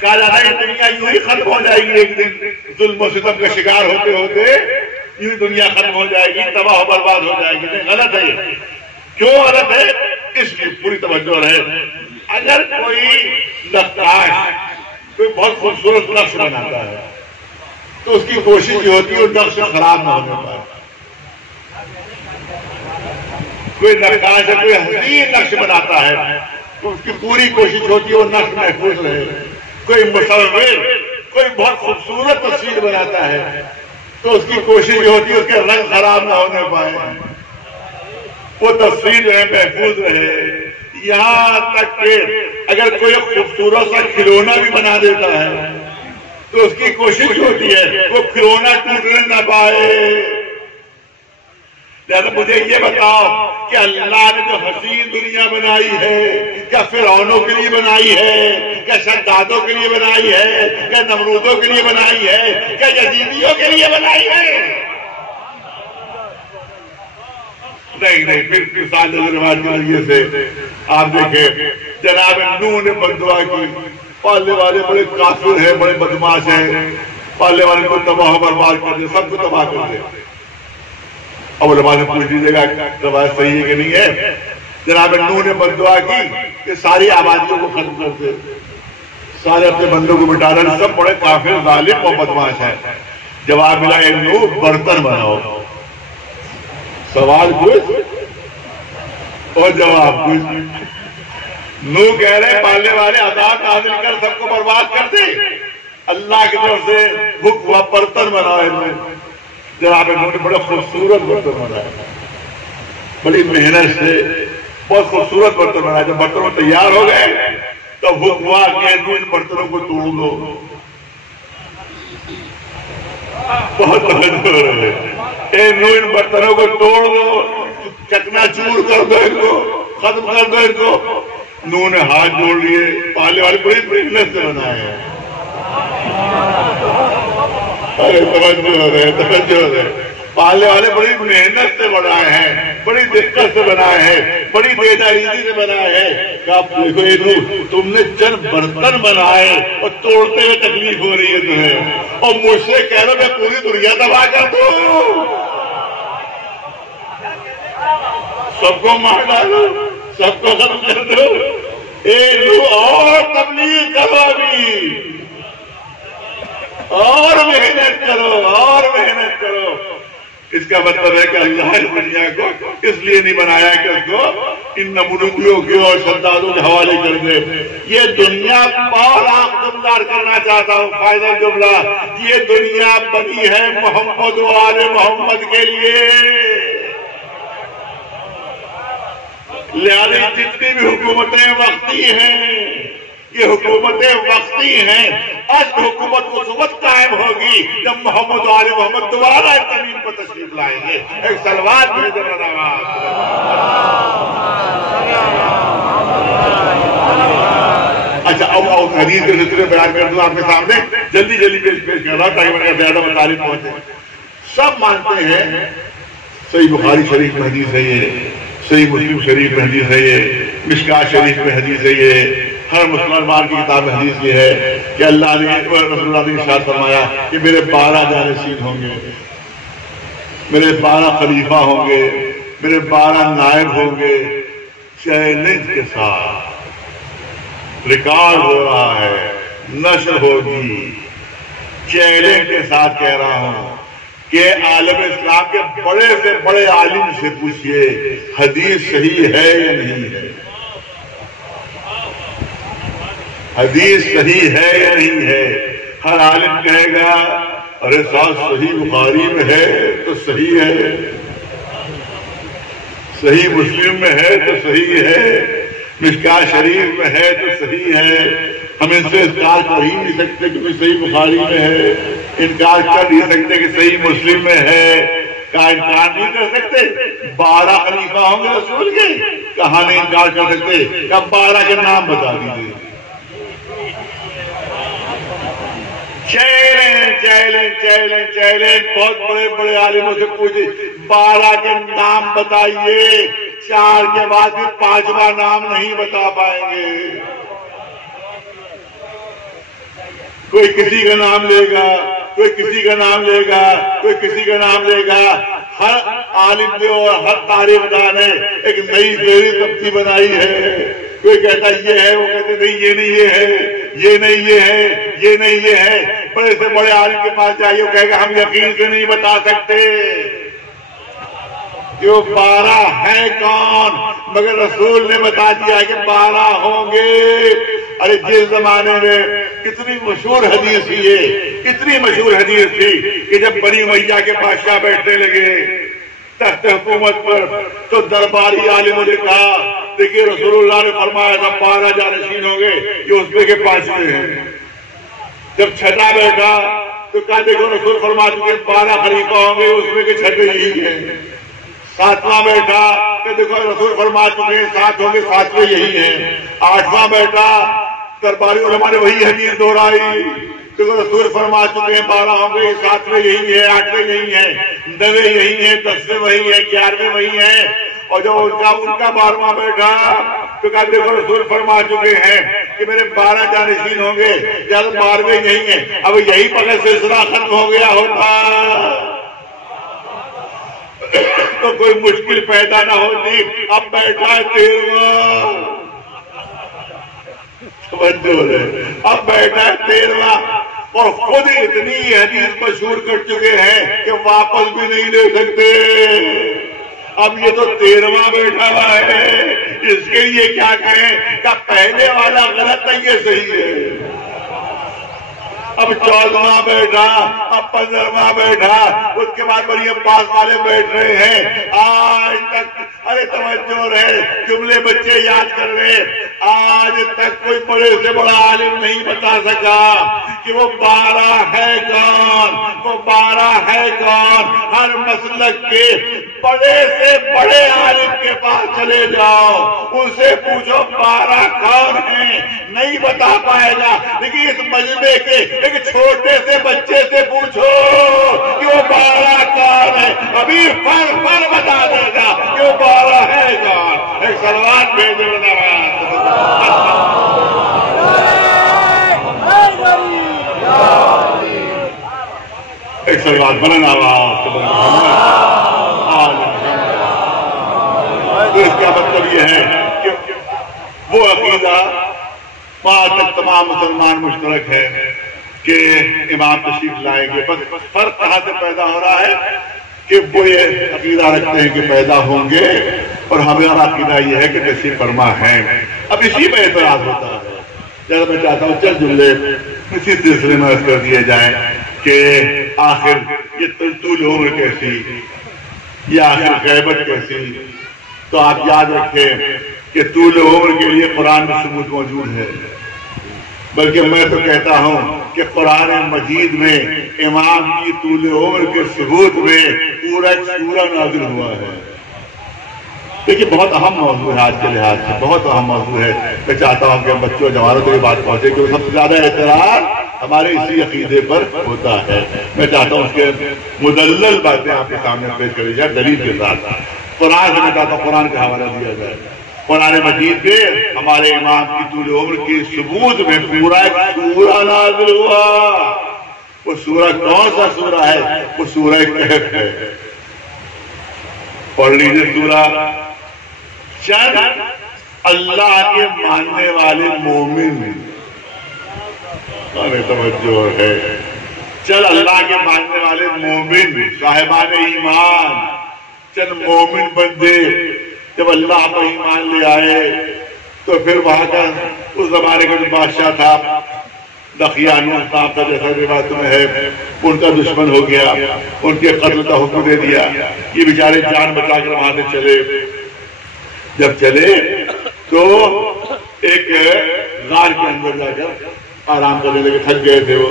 کہا جاتا ہے کہ دنیا یوں ہی ختم ہو جائے گی ایک دن، ظلم و ستم کا شکار ہوتے ہوتے یوں دنیا ختم ہو جائے گی، تباہ و برباد ہو جائے گی۔ نہیں، غلط ہے یہ۔ کیوں غلط ہے؟ اس کی پوری توجہ رہے۔ اگر کوئی نقاش کوئی بہت خوبصورت نقش بناتا ہے تو اس کی کوشش یہ ہوتی ہے وہ نقش خراب نہ ہونے پائے۔ کوئی نقاش ہے، کوئی حسین نقش بناتا ہے تو اس کی پوری کوشش ہوتی ہے وہ نقش محفوظ رہے۔ کوئی مصور کوئی بہت خوبصورت تصویر بناتا ہے تو اس کی کوشش یہ ہوتی ہے اس کے رنگ خراب نہ ہونے پائے، وہ تصویر جو ہے محفوظ رہے۔ یہاں تک کہ اگر کوئی خوبصورت سا کھلونا بھی بنا دیتا ہے تو اس کی کوشش ہوتی ہے وہ کھلونا ٹوٹنے نہ پائے۔ لہذا مجھے یہ بتاؤ کہ اللہ نے جو حسین دنیا بنائی ہے کیا فرعونوں کے لیے بنائی ہے، کیا شدادوں کے لیے بنائی ہے، کیا نمرودوں کے لیے بنائی ہے، کیا یزیدیوں کے لیے بنائی ہے؟ نہیں، پھر مثال روایت کے ذریعے سے آپ دیکھیں جناب نوح نے بددعا کی، پالنے والے بڑے کافر ہیں، بڑے بدماش ہیں، پالنے والے کو تباہ و برباد کر دے، سب کو تباہ کر دے۔ اب علماء سے پوچھ لیجیے گا روایت صحیح ہے کہ نہیں ہے؟ جناب نوح نے بددعا کی کہ ساری آبادیوں کو ختم کر دے، سارے اپنے بندوں کو مٹا دے، سب بڑے کافر ظالم اور بدماش ہیں۔ جواب ملا اے نوح برتن بناؤ۔ سوال کچھ اور جواب کچھ۔ نوح کہہ رہے پالنے والے عذاب نازل کر سب کو برباد کر دے، اللہ کی طرف سے حکم ہوا برتن بنائے۔ جناب نوح نے بڑے خوبصورت برتن بنائے، بڑی محنت سے بہت خوبصورت برتن بنائے۔ جب برتن تیار ہو گئے تب حکم ہوا کہ ان برتنوں کو توڑ دو۔ بہت توجہ ہو رہے اے نوح ان برتنوں کو توڑ دو، چکنا چور کر دو، ان کو ختم کر دو ان کو۔ نوح نے ہاتھ جوڑ لیے، پالنے والے بڑی محنت سے بنائے ہیں۔ توجہ ہو رہے پالنے والے بڑی محنت سے بنائے ہیں، بڑی دقت سے بنائے ہیں، بڑی بے دریدی سے بنائے ہیں۔ کہ آپ دیکھو اے نوح تم نے چند برتن بنائے اور توڑتے ہوئے تکلیف ہو رہی ہے تمہیں، اور مجھ سے کہہ رہا میں پوری دنیا تباہ کر دوں۔ سب کو مار ڈالو، سب کو ختم کر دو، اور تبلیغ کرو، ابھی اور محنت کرو، اور محنت کرو۔ اس کا مطلب ہے کہ اللہ اس دنیا کو اس لیے نہیں بنایا کہ اس کو ان نمونیوں کے اور شدادوں کے حوالے کر دے۔ یہ دنیا اور آپ دمدار کرنا چاہتا ہوں، فائدہ جملہ، یہ دنیا بنی ہے محمد و آل محمد کے لیے، لہذا جتنی بھی حکومتیں وقتی ہیں، یہ حکومتیں وقتی ہیں، اصل حکومت اس وقت قائم ہوگی جب محمد و آل محمد دوبارہ زمین پر تشریف لائیں گے۔ ایک صلوات بھیجو نواز۔ اچھا اب حدیث کے ذکر بیان کر دوں آپ کے سامنے، جلدی جلدی پیش کر رہا ہوں تاکہ میرا زیادہ مطالب پہنچے۔ سب مانتے ہیں صحیح بخاری شریف میں حدیث ہے یہ، صحیح مسلم شریف میں حدیث ہے یہ، مشکات شریف میں حدیث ہے یہ، ہر مسلمان کی کتاب حدیث یہ ہے کہ اللہ نے رسول اللہ نے ارشاد فرمایا کہ میرے 12 جانشین ہوں گے، میرے 12 خلیفہ ہوں گے، میرے 12 نائب ہوں گے، چیلنج کے ساتھ ریکارڈ ہو رہا ہے، نشر ہوگی، چیلنج کے ساتھ کہہ رہا ہوں کہ عالم اسلام کے بڑے سے بڑے عالم سے پوچھئے حدیث صحیح ہے یا نہیں ہے، حدیث صحیح ہے یا نہیں ہے۔ ہر عالم کہے گا ارے صاحب صحیح بخاری میں ہے تو صحیح ہے، صحیح مسلم میں ہے تو صحیح ہے، مشکات شریف میں ہے تو صحیح ہے، ہم ان سے انکار کر ہی نہیں سکتے کہ صحیح بخاری میں ہے، انکار کر نہیں سکتے کہ صحیح مسلم میں ہے، کا انکار نہیں کر سکتے۔ 12 خلیفہ ہوں گے رسول کے، کہاں نہیں انکار کر سکتے، کب 12 کے نام بتا دیجیے۔ چیلنج چیلنج چیلنج چیلنج، بہت بڑے بڑے عالموں سے پوچھے 12 کے نام بتائیے، 4 کے بعد بھی 5واں نام نہیں بتا پائیں گے۔ کوئی کسی کا نام لے گا، کوئی کسی کا نام لے گا، کوئی کسی کا نام لے گا۔ ہر عالم نے اور ہر تاریخ دان نے ایک نئی تفصیل بنائی ہے، کوئی کہتا یہ ہے، وہ کہتے نہیں یہ نہیں یہ ہے، یہ نہیں یہ ہے، یہ نہیں یہ ہے۔ بڑے سے بڑے عالم کے پاس جائیے، وہ کہے گا ہم یقین سے نہیں بتا سکتے کہ وہ 12 ہے کون، مگر رسول نے بتا دیا کہ 12 ہوں گے۔ ارے جس زمانے میں کتنی مشہور حدیث تھی، یہ کتنی مشہور حدیث تھی کہ جب بنی امیہ کے بادشاہ بیٹھنے لگے تخت حکومت پر تو درباری عالموں نے کہا دیکھیے رسول اللہ نے فرمایا تھا 12 جانشین ہوں گے، یہ اس میں کے 5ویں ہیں۔ جب 6واں بیٹھا تو کہا دیکھو رسول فرما چکے 12 خلیفہ ہوں گے، اس میں کے 6ویں یہی ہیں۔ 7واں بیٹھا کہ دیکھو رسول فرما چکے 7 ہوں گے، 7ویں یہی ہیں۔ 8واں بیٹھا، درباری علماء نے وہی حدیث دہرائی، دیکھو رسول فرما چکے ہیں 12 ہوں گے، 7ویں یہی ہے، 8ویں یہی ہیں، 9ویں یہی ہیں، 10ویں وہی ہیں، 11ویں وہی ہیں۔ اور جب ان کا 12واں بیٹھا تو کہا دیکھو رسول فرما چکے ہیں کہ میرے 12 جانشین ہوں گے، یا 12ویں یہی ہیں۔ اب یہی پکڑ سلسلہ ختم ہو گیا ہوتا تو کوئی مشکل پیدا نہ ہوتی۔ اب بیٹھا ہے 13واں، اب بیٹھا ہے 13واں، اور خود اتنی حدیث مشہور کر چکے ہیں کہ واپس بھی نہیں لے سکتے۔ اب یہ تو 13واں بیٹھا ہوا ہے، اس کے لیے کیا کہیں کہ پہلے والا غلط ہے یہ صحیح ہے۔ اب 14واں بیٹھا، اب 15واں بیٹھا، اس کے بعد بڑی عباس والے بیٹھ رہے ہیں۔ آج تک ارے توجہ رہے، جملے بچے یاد کر رہے، آج تک کوئی بڑے سے بڑا عالم نہیں بتا سکا کہ وہ 12 ہے کون، وہ 12 ہے کون۔ ہر مسلک کے بڑے سے بڑے عالم کے پاس چلے جاؤ، ان سے پوچھو 12 کون ہیں، نہیں بتا پائے گا۔ لیکن اس مجمع کے ایک چھوٹے سے بچے سے پوچھو کہ وہ 12 کون ہے، ابھی فر بتا دے گا کہ وہ 12 ہے کون۔ ایک سلوات بھیجو ایک سلوات بلند آواز تو اس کا مطلب یہ ہے کہ وہ عقیدہ آج تک تمام مسلمان مشترک ہے کہ امام تشریف لائیں گے، بس فرق کہاں سے پیدا ہو رہا ہے کہ وہ یہ عقیدہ رکھتے ہیں کہ پیدا ہوں گے، اور ہمارا عقیدہ یہ ہے کہ تشریف فرما ہے۔ اب اسی پہ اعتراض ہوتا ہے۔ جب میں چاہتا ہوں چند جملے اسی سلسلے میں عرض کر دیے جائیں کہ آخر یہ طول عمر کیسی یا آخر غیبت کیسی، تو آپ یاد رکھیں کہ طول عمر کے لیے قرآن میں ثبوت موجود ہے، بلکہ میں تو کہتا ہوں کہ قرآن مجید میں امام کی طول عمر کے ثبوت میں پورا ایک سورہ نازل ہوا ہے۔ دیکھیے بہت اہم موضوع ہے، آج کے لحاظ سے بہت اہم موضوع ہے۔ میں چاہتا ہوں کہ ہم بچوں اور جوانوں کو یہ بات پہنچے کہ سب سے زیادہ اعتراض ہمارے اسی عقیدے پر ہوتا ہے۔ میں چاہتا ہوں اس کے مدلل باتیں آپ کے سامنے پیش کری جائے دلیل کے ساتھ۔ قرآن سے میں چاہتا ہوں قرآن کا حوالہ دیا جائے۔ قرآن مجید میں ہمارے امام کی طول عمر کی ثبوت میں پورا ایک سورہ نازل ہوا۔ وہ سورہ کون سا سورہ ہے؟ وہ سورہ کہف ہے۔ پڑھ لیجیے سورہ۔ چند اللہ کے ماننے والے مومن، توجہ ہے، چل اللہ کے ماننے والے مومن صاحبان ایمان، چند مومن بندے جب اللہ پر ایمان لے آئے تو پھر وہاں کا اس زمانے کا جو بادشاہ تھا دقیانوس نام کا، جیسا روایت میں ہے، ان کا دشمن ہو گیا، ان کے قتل کا حکم دے دیا۔ یہ بیچارے جان بچا کر وہاں سے چلے۔ جب چلے تو ایک غار کے اندر جا کر آرام کرنے لگے، تھک گئے تھے وہ۔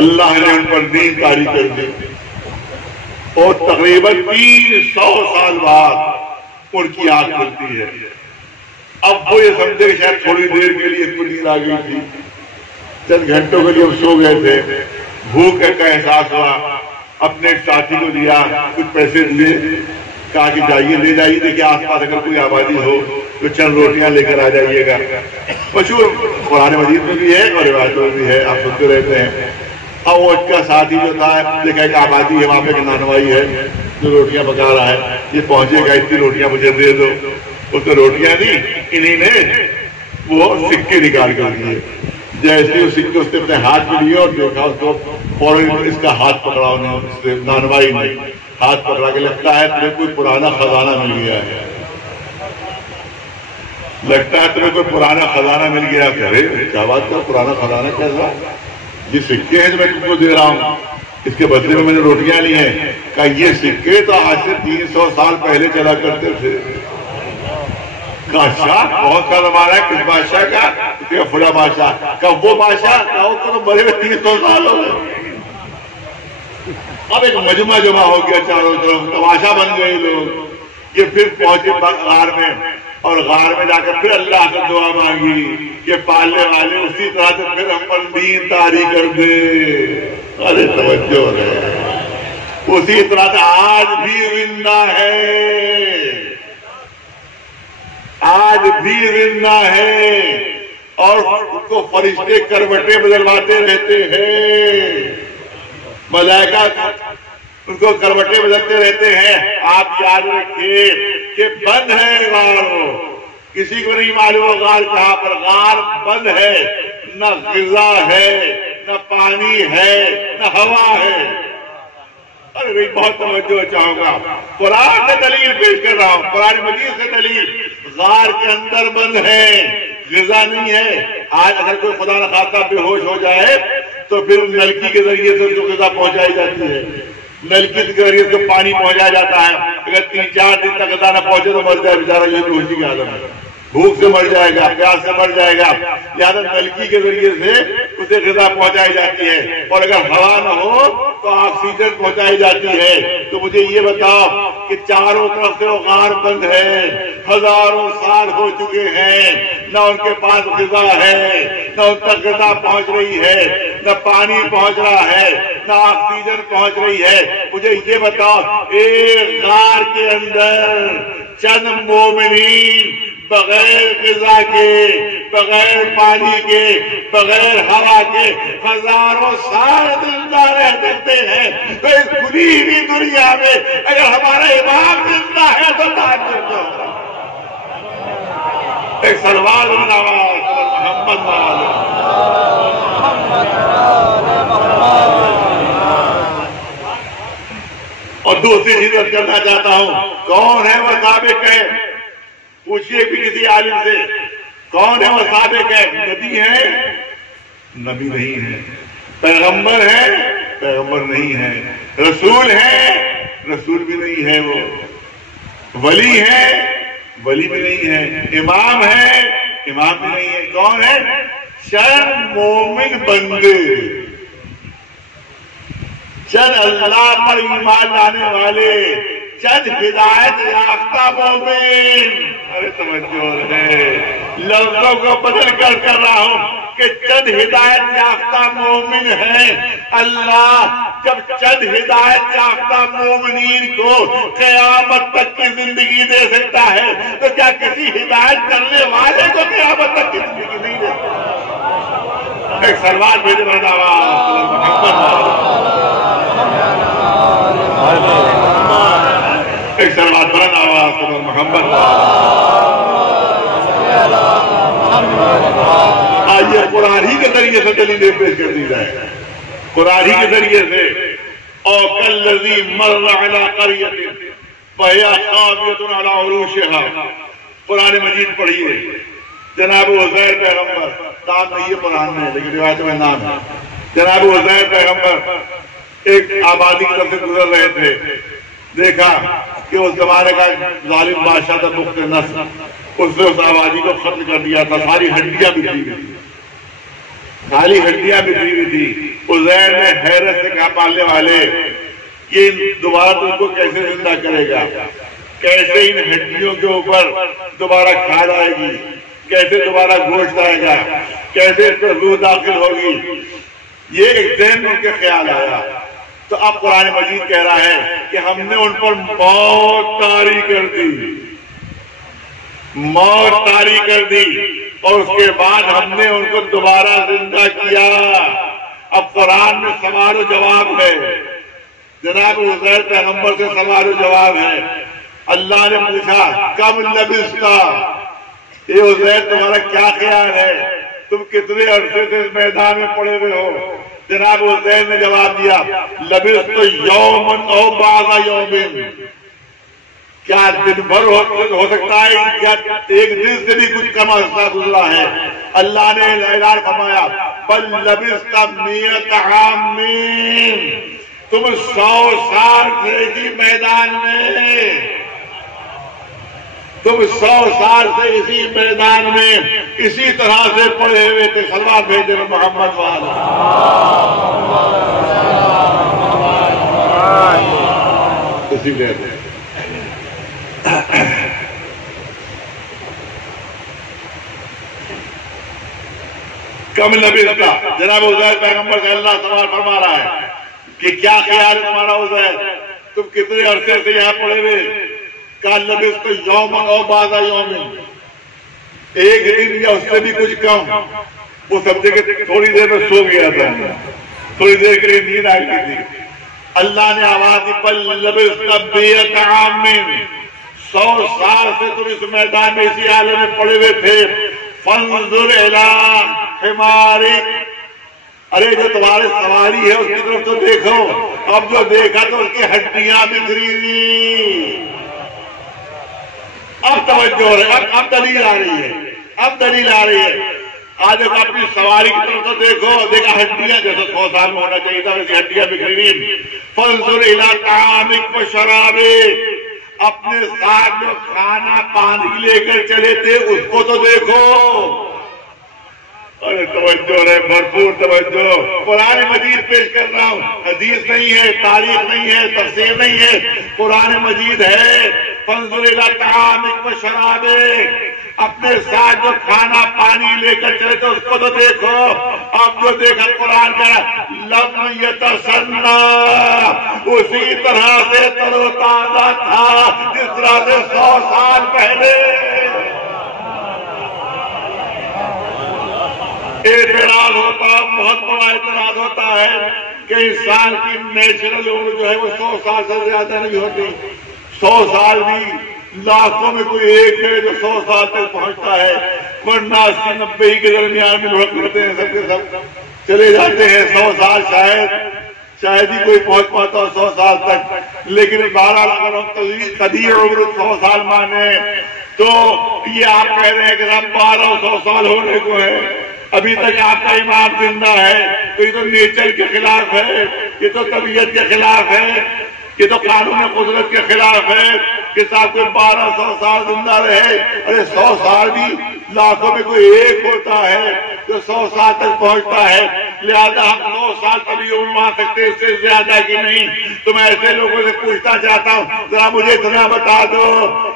اللہ نے ان پر نیند طاری کر دی، اور تقریباً 300 سال بعد ان کی آنکھ کھلتی ہے۔ اب وہ یہ سمجھے کہ شاید تھوڑی دیر کے لیے کو نیند آ گئی تھی، چند گھنٹوں کے لیے ہم سو گئے تھے۔ بھوک کا احساس ہوا، اپنے ایک ساتھی کو دیا، کچھ پیسے دیے، کہا کہ جائیے لے جائیے، دیکھیے آس پاس اگر کوئی آبادی ہو تو چند روٹیاں لے کر آ جائیے گا۔ مشہور قرآن مجید میں بھی ہے اور روایتوں میں بھی ہے، آپ سنتے رہتے ہیں۔ اب وہ اس کا ساتھی جو تھا دیکھا کہ آبادی ہے، وہاں پہ ایک نانوائی ہے جو روٹیاں پکا رہا ہے، یہ پہنچے گا، اتنی روٹیاں مجھے دے دو۔ اس نے روٹیاں دی، انہی نے وہ سکے نکال کر دیے۔ جیسے وہ سکے اس نے اپنے ہاتھ میں لیے اور دیکھا اس کو، فوراً اس کا ہاتھ پکڑا انہیں، نانوائی نے ہاتھ پکڑا کے لگتا ہے تمہیں کوئی پرانا خزانہ مل گیا ہے، لگتا ہے تمہیں کوئی پرانا خزانہ مل گیا۔ ارے کیا بات کر، پرانا خزانہ کیسا؟ یہ سکے ہیں جو میں تم کو دے رہا ہوں، اس کے بدلے میں نے روٹیاں لی ہیں۔ کہا یہ سکے تو آج سے 300 سال پہلے چلا کرتے تھے۔ کہا شاہ بہت سا زمانہ ہے، کس بادشاہ کا؟ فلاں بادشاہ کا۔ وہ بادشاہ تو بڑے میں 300 سال ہو گئے۔ اب ایک مجمع جمع ہو گیا چاروں طرف، تماشا بن گئے لوگ۔ یہ پھر پہنچے غار میں، اور غار میں جا کر پھر اللہ سے دعا مانگی کہ پالنے والے اسی طرح سے پھر ہم پر نیند طاری کر دے۔ ارے توجہ ہے، اسی طرح سے آج بھی زندہ ہے، آج بھی زندہ ہے، اور اس کو فرشتے کروٹیں بدلواتے رہتے ہیں، ملائکہ ان کو کروٹیں بدلتے رہتے ہیں۔ آپ یاد رکھیے کہ بند ہے غار، کسی کو نہیں معلوم غار کہاں پر، غار بند ہے، نہ غذا ہے، نہ پانی ہے، نہ ہوا ہے۔ ارے بھائی بہت توجہ چاہوں گا، قرآن سے دلیل پیش کر رہا ہوں، قرآن مجید سے دلیل۔ غار کے اندر بند ہے، غذا نہیں ہے۔ آج اگر کوئی خدا نخواستہ بے ہوش ہو جائے تو پھر نلکی کے ذریعے سے اس کو غذا پہنچائی جاتی ہے، نلکی کے ذریعے سے پانی پہنچایا جاتا ہے۔ اگر 3-4 دن تک غذا نہ پہنچے تو مر جائے بیچارہ، یہ بے ہوشی کی حالت ہے، بھوک سے مر جائے گا، پیاس سے مر جائے گا۔ لہٰذا نلکی کے ذریعے سے اسے غذا پہنچائی جاتی ہے، اور اگر ہوا نہ ہو تو آکسیجن پہنچائی جاتی ہے۔ تو مجھے یہ بتاؤ کہ چاروں طرف سے وہ غار بند ہے، ہزاروں سال ہو چکے ہیں، نہ ان کے پاس غذا ہے، نہ ان تک غذا پہنچ رہی ہے، نہ پانی پہنچ رہا ہے، نہ آکسیجن پہنچ رہی ہے۔ مجھے یہ بتاؤ ایک غار کے اندر چند مومنین بغیر غذا کے، بغیر پانی کے، بغیر ہوا کے ہزاروں سال زندہ رہ سکتے ہیں، تو اس کھلی ہوئی دنیا میں اگر ہمارا امام زندہ ہے تو تعجب کیا ہوگا؟ ایک سلوات آواز محمد والے. اور دوسری چیز کرنا چاہتا ہوں، کون ہے وہ سابق ہے؟ پوچھئے بھی کسی عالم سے، کون ہے وہ سابق ہے؟ نبی ہے؟ نبی نہیں ہے. پیغمبر ہے؟ پیغمبر نہیں ہے. رسول ہے؟ رسول بھی نہیں ہے. وہ ولی ہے؟ ولی بھی نہیں ہے. امام ہے؟ امام بھی نہیں ہے. کون ہے؟ چند مومن بندے، چند اللہ پر ایمان لانے والے، چند ہدایت یافتہ مومن. ارے توجہ ہے، لفظوں کو بدل کر رہا ہوں کہ چند ہدایت یافتہ مومن ہیں. اللہ جب چند ہدایت یافتہ مومنین کو قیامت تک کی زندگی دے سکتا ہے تو کیا کسی ہدایت کرنے والے کو قیامت تک کی زندگی نہیں دے سکتا؟ ایک سلوات بھیجے بنا محمد، ایک سلوات بنا محمد. آئیے قرآن ہی کے ذریعے سے دلیلیں پیش کر دی جائے، قرآن ہی کے ذریعے سے. او کالذی مر علی قریۃ فہی خاویۃ علی عروشہا. قرآن مجید پڑھیے. جناب عزیر پیغمبر، نام نہیں ہے قرآن میں لیکن روایت میں نام ہے. جناب عزیر پیغمبر ایک آبادی کی طرف سے گزر رہے تھے، دیکھا کہ اس زمانے کا ظالم بادشاہ تھا بخت نصر، اس نے اس آبادی کو ختم کر دیا تھا. ساری ہڈیاں بکھری ہوئی تھی، ساری ہڈیاں بکھری ہوئی تھی. عزیر نے حیرت سے کہا پالنے والے کہ دوبارہ تم کو کیسے زندہ کرے گا؟ کیسے ان ہڈیوں کے اوپر دوبارہ کھال آئے گی؟ کیسے دوبارہ گوشت آئے گا؟ کیسے اس پر روح داخل ہوگی؟ یہ ایک ذہن میں ان کے خیال آیا. تو اب قرآن مجید کہہ رہا ہے کہ ہم نے ان پر موت طاری کر دی، موت طاری کر دی، اور اس کے بعد ہم نے ان کو دوبارہ زندہ کیا. اب قرآن میں سوال و جواب ہے، جناب عزیر پیغمبر سے سوال و جواب ہے. اللہ نے پوچھا کب لبثتا، یہ عزیر تمہارا کیا خیال ہے، تم کتنے عرصے سے اس میدان میں پڑے ہوئے ہو؟ جناب عزیر نے جواب دیا لبثت یومن او بعض یومن. کیا دن بھر ہو سکتا ہے یا ایک دن سے بھی کچھ کم عرصہ گزرا ہے؟ اللہ نے اعلان فرمایا بل لبثت مئۃ عام، تم 100 سال سے اسی میدان میں، تم 100 سال سے اسی میدان میں اسی طرح سے پڑے ہوئے تھے. سلوات بھیجے محمد والا. اسی لیے کم لبثت، جناب عزیر پیغمبر سے اللہ سوال فرما رہا ہے کہ کیا خیال ہے تمہارا عزیر، تم کتنے عرصے سے یہاں پڑے ہوئے؟ کہا لبثت یومن او بعض یومن، ایک دن یا اس سے بھی کچھ کم. وہ سمجھے کہ تھوڑی دیر میں سو گیا تھا، تھوڑی دیر کے لیے نیند آ گئی تھی. اللہ نے آواز دی بل لبثت مئۃ عام، 100 سال سے تم اس میدان میں اسی حالت میں پڑے ہوئے تھے. فانظر الی حمارک، ارے جو تمہارے سواری ہے اس کی طرف تو دیکھو. اب جو دیکھا تو اس کی ہڈیاں بکھری ہوئی. اب توجہ ہے، اب دلیل آ رہی ہے، اب دلیل آ رہی ہے. آج اپنی سواری کی طرف تو دیکھو، دیکھا ہڈیاں جیسے 100 سال میں ہونا چاہیے تھا ویسے ہڈیاں بکھری ہوئی. فانظر الی طعامک و شرابک، اپنے ساتھ جو کھانا پانی لے کر چلے تھے اس کو تو دیکھو. ارے توجہ ہے، بھرپور توجہ. قرآن مجید پیش کر رہا ہوں، حدیث نہیں ہے، تاریخ نہیں ہے، تفسیر نہیں ہے، قرآن مجید ہے. فانظر الی طعامک و شرابک، اپنے ساتھ جو کھانا پانی لے کر چلے تو اس کو تو دیکھو. اب جو دیکھا قرآن کا لم یتسنہ، اسی طرح سے تر و تازہ تھا جس طرح سے 100 سال پہلے. اعتراض ہوتا، بہت بڑا اعتراض ہوتا ہے کہ انسان کی نیچرل عمر جو ہے وہ 100 سال سے زیادہ نہیں ہوتی. 100 سال بھی لاکھوں میں کوئی ایک ہے جو 100 سال تک پہنچتا ہے، ورنہ 80-90 کے درمیان میں لڑک پڑتے ہیں، سب کے سب چلے جاتے ہیں۔ 100 سال شاید ہی کوئی پہنچ پاتا ہو 100 سال تک، لیکن بہرحال اگر ہم قدیر عمر 100 سال مانے تو یہ آپ کہہ رہے ہیں کہ ہم 1200 سال ہونے کو ہے، ابھی تک آپ کا امام زندہ ہے، تو یہ تو نیچر کے خلاف ہے، یہ تو طبیعت کے خلاف ہے، یہ تو قانون قدرت کے خلاف ہے کہ صاحب کوئی 1200 سال زندہ رہے۔ ارے 100 سال بھی لاکھوں میں کوئی ایک ہوتا ہے جو 100 سال تک پہنچتا ہے، لہذا ہم 100 سال تبھی عمر مان سکتے، اس سے زیادہ کی نہیں۔ تو میں ایسے لوگوں سے پوچھنا چاہتا ہوں، ذرا مجھے اتنا بتا دو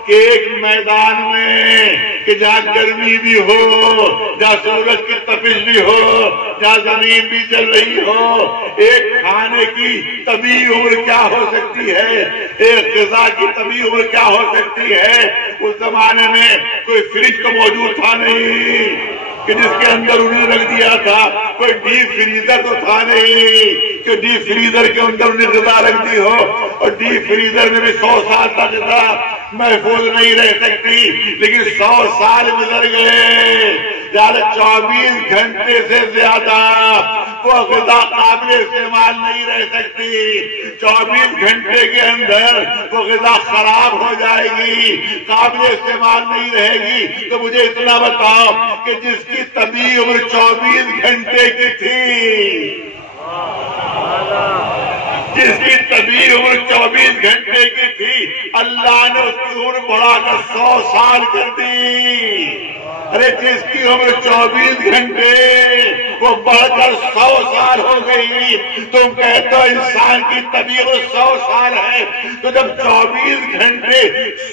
کہ ایک میدان میں کہ جہاں گرمی بھی ہو، جہاں سورج کی تپش بھی ہو، جہاں زمین بھی چل رہی ہو، ایک کھانے کی طبیعی عمر کیا ہو سکتی ہے، ایک غذا کی طبیعی عمر کیا ہو سکتی ہے؟ اس زمانے میں کوئی فریج تو موجود تھا نہیں کہ جس کے اندر انہیں رکھ دیا تھا، کوئی ڈیپ فریزر تو تھا نہیں کہ ڈیپ فریزر کے اندر انہیں غذا رکھ دی ہو، اور ڈیپ فریزر میں بھی 100 سال تک غذا محفوظ نہیں رہ سکتی، لیکن 100 سال گزر گئے، 24 گھنٹے سے زیادہ وہ غذا قابل استعمال نہیں رہ سکتی۔ 24 گھنٹے کے اندر وہ غذا خراب ہو جائے گی، قابل استعمال نہیں رہے گی۔ تو مجھے اتنا بتاؤ کہ جس کی طبیعی عمر 24 گھنٹے کی تھی، جس کی طبیعی عمر 24 گھنٹے کی تھی، اللہ نے اس کی عمر بڑھا کر 100 سال کر دی۔ ارے جس کی عمر 24 گھنٹے وہ بڑھ کر 100 سال ہو گئی، تم کہتے ہو انسان کی طبیعت 100 سال ہے، تو جب 24 گھنٹے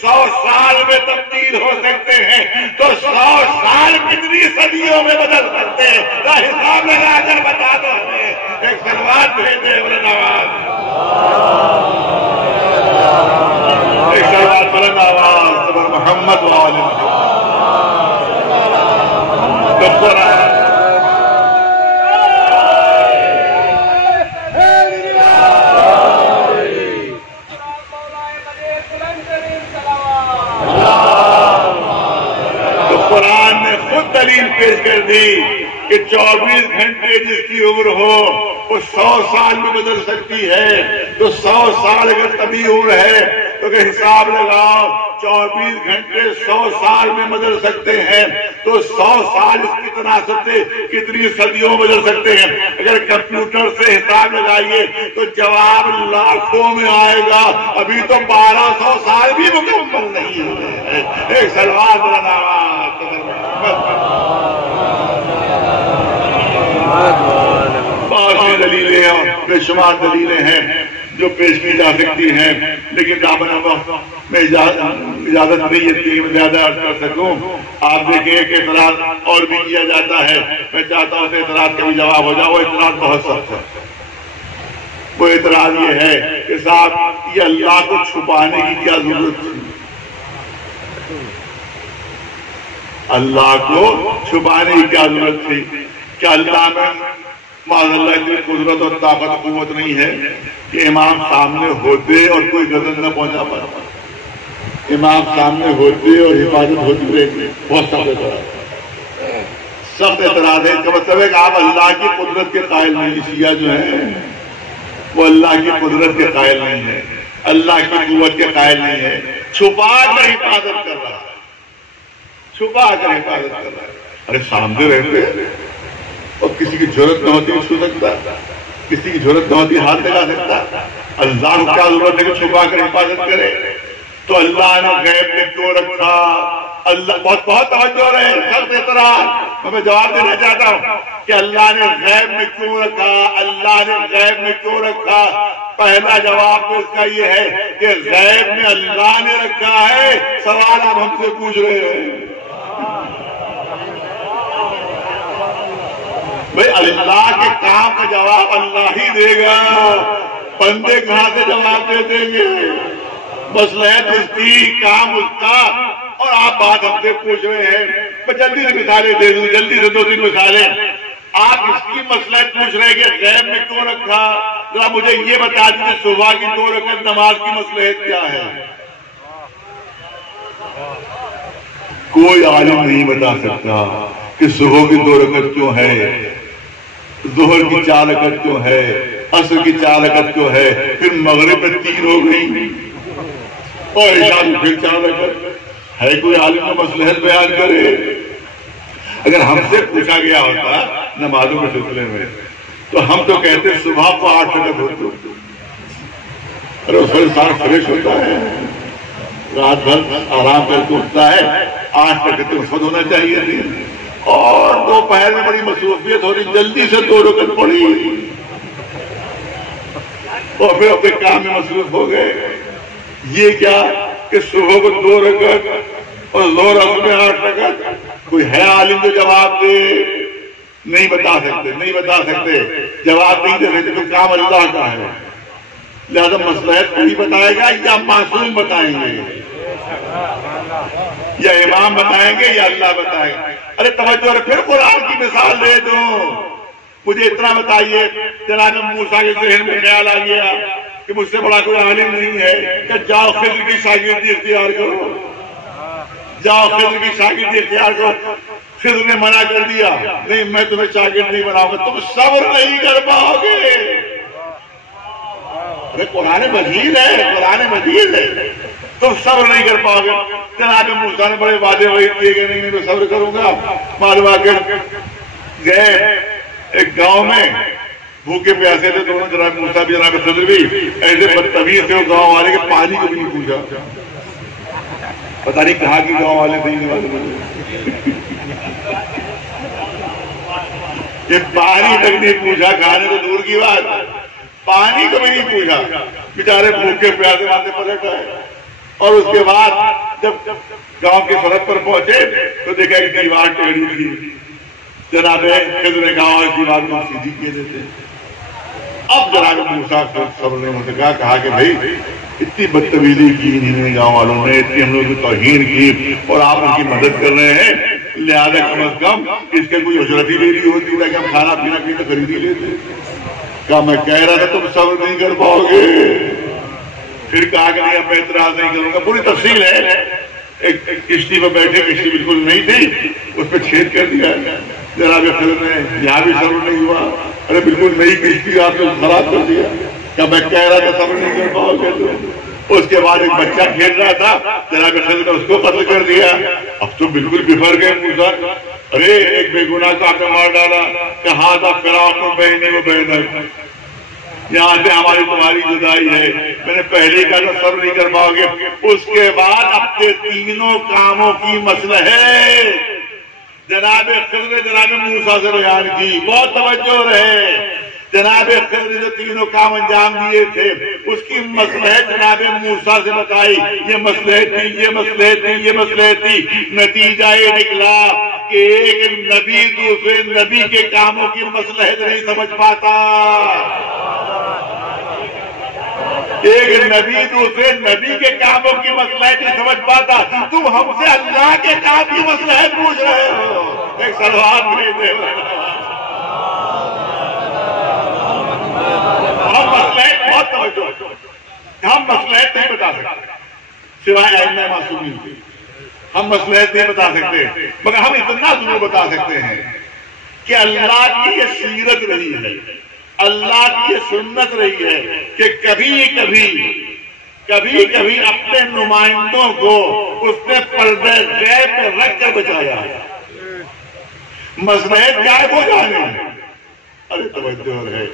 100 سال میں تبدیل ہو سکتے ہیں تو 100 سال کتنی صدیوں میں بدل سکتے ہیں؟ حساب لگا کر بتا دو ہمیں۔ ایک سلوات بھیجے بلند آواز، ایک سلوات بلند آواز صبر محمد وآل محمد۔ قرآن نے خود دلیل پیش کر دی کہ 24 گھنٹے جس کی عمر ہو وہ 100 سال میں بدل سکتی ہے۔ تو 100 سال اگر طبیعی عمر ہے تو کہ حساب لگاؤ 24 گھنٹے 100 سال میں بدل سکتے ہیں، تو 100 سال اس کی تناسب سے کتنی صدیوں میں بدل سکتے ہیں؟ اگر کمپیوٹر سے حساب لگائیے تو جواب لاکھوں میں آئے گا، ابھی تو 1200 سال بھی مکمل نہیں ہوئے۔ ایک سلوات بلند آواز۔ بہت سی دلیلیں اور بے شمار دلیلیں ہیں جو پیش کی جا سکتی ہیں، لیکن دامن وقت میں اجازت نہیں ہے کہ میں زیادہ عرض کر سکوں۔ آپ دیکھیں ایک اعتراض اور بھی کیا جاتا ہے، میں چاہتا ہوں کہ اعتراض کا بھی جواب ہو جائے۔ وہ اعتراض بہت سخت ہے۔ وہ اعتراض یہ ہے کہ صاحب یہ اللہ کو چھپانے کی کیا ضرورت تھی؟ اللہ کو چھپانے کی کیا ضرورت تھی؟ کیا اللہ میں معاذ اللہ کی قدرت اور طاقت قوت نہیں ہے کہ امام سامنے ہوتے اور کوئی غضب نہ پہنچا پاتا؟ امام سامنے ہوتے اور حفاظت ہوتی رہتی۔ بہت سخت اعتراض، سخت اعتراض ہے۔ اس کا مطلب ہے کہ آپ اللہ کی قدرت کے قائل نہیں۔ شیعہ جو ہیں وہ اللہ کی قدرت کے قائل نہیں ہے، اللہ کی قوت کے قائل نہیں ہے، چھپا کر حفاظت کر رہا ہے، چھپا کر حفاظت کر رہا ہے۔ ارے سامنے رہتے اور کسی کی ضرورت نہ ہوتی چھو سکتا، کسی کی ضرورت نہ ہوتی ہاتھ لگا سکتا۔ اللہ کو کیا ضرورت ہے کہ چھپا کر حفاظت کرے؟ تو اللہ نے غیب میں کیوں رکھا؟ اللہ بہت توجہ رہے، سخت اعتراض میں جواب دینا چاہتا ہوں کہ اللہ نے غیب میں کیوں رکھا؟ اللہ نے غیب میں کیوں رکھا؟ پہلا جواب تو اس کا یہ ہے کہ غیب میں اللہ نے رکھا ہے، سوال آپ ہم سے پوچھ رہے ہیں۔ بھئی اللہ کے کام کا جواب اللہ ہی دے گا، بندے کہاں سے جواب دے دیں گے؟ مسئلہ تصدیق کام اس کا، اور آپ بات ہم سے پوچھ رہے ہیں۔ میں جلدی سے مثالیں دے دوں، جلدی سے 2-3 مثالیں۔ آپ اس کی مسئلہ پوچھ رہے ہیں کہ غیب میں کیوں رکھا؟ ذرا مجھے یہ بتا دیجیے صبح کی 2 رکعت نماز کی مصلحت کیا ہے؟ کوئی عالم نہیں بتا سکتا کہ صبح کی 2 رکعت کیوں ہے، ظہر کی 4 رکعت کیوں ہے، عصر کی 4 رکعت کیوں ہے، پھر مغرب میں 3 ہو گئی اور عشاء میں پھر 4 رکعت ہے۔ کوئی عالم کا مصلحت بیان کرے؟ اگر ہم سے پوچھا گیا ہوتا نمازوں کے سلسلے میں تو ہم تو کہتے صبح کو 8 رکعت ہوتی، اور اس وقت انسان فریش ہوتا ہے، رات بھر آرام کر کے اٹھتا ہے، 8 رکعتیں اس وقت ہونا چاہیے تھی، اور دوپہر میں بڑی مصروفیت ہو رہی، جلدی سے 2 رکعت پڑھی اور پھر اپنے کام میں مصروف ہو گئے۔ یہ کیا کہ صبح کو 2 رکعت اور ظہر عصر میں 8 رکعت؟ کوئی ہے عالم جو جواب دے؟ نہیں بتا سکتے، نہیں بتا سکتے، جواب نہیں دے سکتے، تو کام اللہ کا ہے، لہذا مصلحت کوئی بتائے گا یا معصوم بتائیں گے، یا امام بتائیں گے یا اللہ بتائے گا؟ ارے توجہ، پھر قرآن کی مثال دے دوں، مجھے اتنا بتائیے، جناب موسیٰ کے ذہن میں خیال آ گیا کہ مجھ سے بڑا کوئی عالم نہیں ہے، کہ جاؤ خضر کی شاگردی اختیار کرو، جاؤ خضر کی شاگردی اختیار کرو۔ خضر نے منع کر دیا، نہیں میں تمہیں شاگرد نہیں بناؤں گا، تم صبر نہیں کر پاؤ گے۔ ارے قرآن مجید ہے، قرآن مجید ہے، تم صبر نہیں کر پاؤ گے۔ جناب موسیٰ نے بڑے وعدے وعید کیے کہ نہیں میں صبر کروں گا، معلوم آ کے گئے ایک گاؤں میں، بھوکے پیاسے تھے دونوں، جناب موسیٰ بھی جناب خضر بھی، ایسے بدتمیز تھے وہ گاؤں والے کے پانی کو بھی نہیں پوچھا، پتہ نہیں کہاں کی گاؤں والے تھے یہ پانی تک نہیں پوچھا، کھانے تو دور کی بات، پانی کو بھی نہیں پوچھا، بیچارے بھوکے پیاسے وہاں پلٹ آئے۔ اور اس کے بعد جب گاؤں کے سرحد پر پہنچے تو دیکھا کہ دیوار ٹیڑھی تھی، جناب خضر نے کہا اس دیوار کو سیدھی کیے دیتے۔ اب جناب موسیٰ صبر نہیں ہو سکا، کہا کہ بھائی اتنی بدتمیزی کی انہیں گاؤں والوں نے، اتنی ہم لوگوں کی توہین کی، اور آپ ان کی مدد کر رہے ہیں، لہذا کم از کم اس کے کوئی اجرت ہی لینی ہوتی ہے کہ ہم کھانا پینا پینا خرید ہی لیتے۔ کہا میں کہہ رہا تھا تم صبر نہیں کر پاؤ گے، پھر کہا کہ نہیں اب میں اعتراض نہیں کروں گا۔ پوری تفصیل ہے، ایک کشتی پہ بیٹھے، کشتی بالکل نہیں تھی، اس پہ چھید کر دیا جناب خضر نے، یہاں بھی صبر نہیں ہوا، ارے بالکل نئی کشتی آپ نے خراب کر دیا۔ کیا میں کہہ رہا تھا صبر نہیں کر پاؤ گے تو؟ اس کے بعد ایک بچہ کھیل رہا تھا، جناب خضر نے اس کو قتل کر دیا۔ اب تو بالکل بفر گئے موسیٰ، ارے ایک بے گناہ کو آپ نے مار ڈالا، کہ ہاذا فراق بینی و بینک، یہاں سے ہماری تمہاری جدائی ہے۔ میں نے پہلے کہا تھا صبر نہیں کر پاؤ گے۔ اس کے بعد اپنے تینوں کاموں کی مصلحت جناب خضر نے جناب موسیٰ سے بیان کی، بہت توجہ رہے۔ جناب خضر نے جو تینوں کام انجام دیے تھے اس کی مصلحت جناب موسیٰ سے بتائی، یہ مصلحت تھی، یہ مصلحت تھی، یہ مصلحت تھی۔ نتیجہ یہ نکلا کہ ایک نبی دوسرے نبی کے کاموں کی مصلحت نہیں سمجھ پاتا، ایک نبی دوسرے نبی کے کاموں کی مصلحت نہیں سمجھ پاتا، تم ہم سے اللہ کے کام کی مصلحت پوچھ رہے ہو۔ ایک سلوات بھیج دے، ہم مصلحت بہت توجہ، ہم مصلحت نہیں بتا سکتے سوائے ائمہ معصومین کے، ہم مصلحت نہیں بتا سکتے، مگر ہم اتنا ضرور بتا سکتے ہیں کہ اللہ کی یہ سیرت رہی ہے، اللہ کی یہ سنت رہی ہے کہ کبھی کبھی اپنے نمائندوں کو اس نے پردے غیب میں رکھ کر بچایا ہے، مصلحت غائب ہو جانے ہیں، ارے توجہ ہے،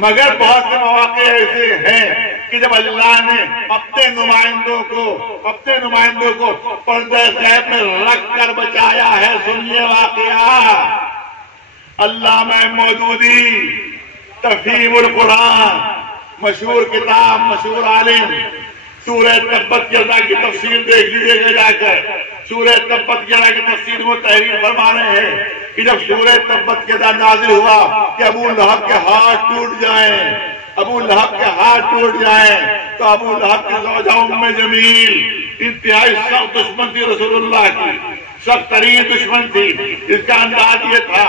مگر بہت سے مواقع ایسے ہیں کہ جب اللہ نے اپنے نمائندوں کو پردے غیب میں رکھ کر بچایا ہے۔ سنیے واقعہ، علامہ مودودی تفہیم القرآن، مشہور کتاب، مشہور عالم، سورہ تبت یدا کی تفسیر دیکھ لیجیے گا جا کر۔ سورہ تبت یدا کی تفسیر وہ تحریر فرما رہے ہیں کہ جب سورہ تبت یدا نازل ہوا کہ ابو لہب کے ہاتھ ٹوٹ جائیں، ابو لہب کے ہاتھ ٹوٹ جائیں، تو ابو لہب کی زوجہ ام جمیل انتہائی سخت دشمن تھی رسول اللہ کی، سخت ترین دشمن تھی۔ اس کا انداز یہ تھا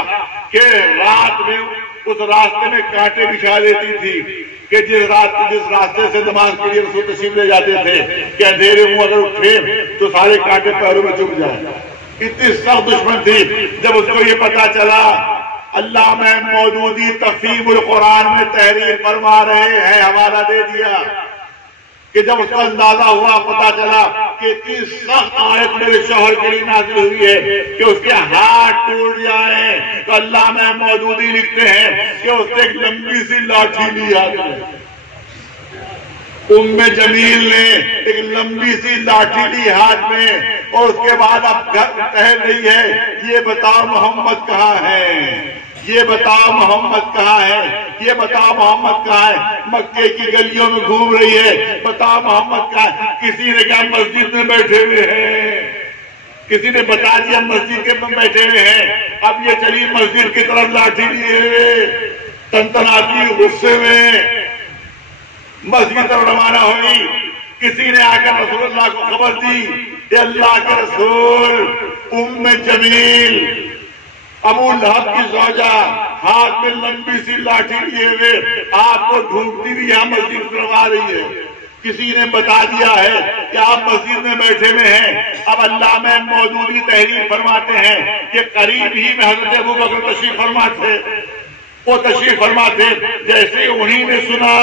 کہ رات میں اس راستے میں کانٹے بچھا دیتی تھی کہ جس راستے سے نماز کے لیے رسول تشریف لے جاتے تھے کہ اندھیرے منہ اگر اٹھے تو سارے کانٹے پیروں میں چبھ جائیں۔ اتنی سخت دشمن تھی. جب اس کو یہ پتا چلا، علامہ مودودی تفہیم القرآن میں تحریر فرما رہے ہیں، حوالہ دے دیا کہ جب اس کو اندازہ ہوا، پتا چلا کہ اتنی سخت آیت میرے شوہر کے لیے نازل ہوئی ہے کہ اس کے ہاتھ ٹوٹ جائیں، تو علامہ مودودی لکھتے ہیں کہ اس نے ایک لمبی سی لاٹھی لی ہاتھ میں. ام جمیل نے ایک لمبی سی لاٹھی لی ہاتھ میں، اور اس کے بعد اب کہہ رہی ہے یہ بتاؤ محمد کہاں ہے، یہ بتاؤ محمد کہاں ہے، یہ بتاؤ محمد کہاں ہے. مکے کی گلیوں میں گھوم رہی ہے، بتاؤ محمد کہاں ہے. کسی نے کہا مسجد میں بیٹھے ہوئے ہیں، کسی نے بتا دیا مسجد کے میں بیٹھے ہوئے ہیں. اب یہ چلی مسجد کی طرف لاٹھی لیے ہوئے، تنتناتی غصے میں مسجد کی طرف روانہ ہوئی. کسی نے آ کر رسول اللہ کو خبر دی کہ اللہ کے رسول ام جمیل ابو لہب کی زوجہ ہاتھ میں لمبی سی لاٹھی لیے ہوئے آپ کو ڈھونڈتی ہوئی یہاں مسجد کی طرف آ رہی ہے. کسی نے بتا دیا ہے کہ آپ مسجد میں بیٹھے ہوئے ہیں. اب علامہ مودودی تحریر فرماتے ہیں کہ قریب ہی میں حضرت ابوبکر تشریف فرما تھے. وہ تشریف فرما تھے، جیسے انہی نے سنا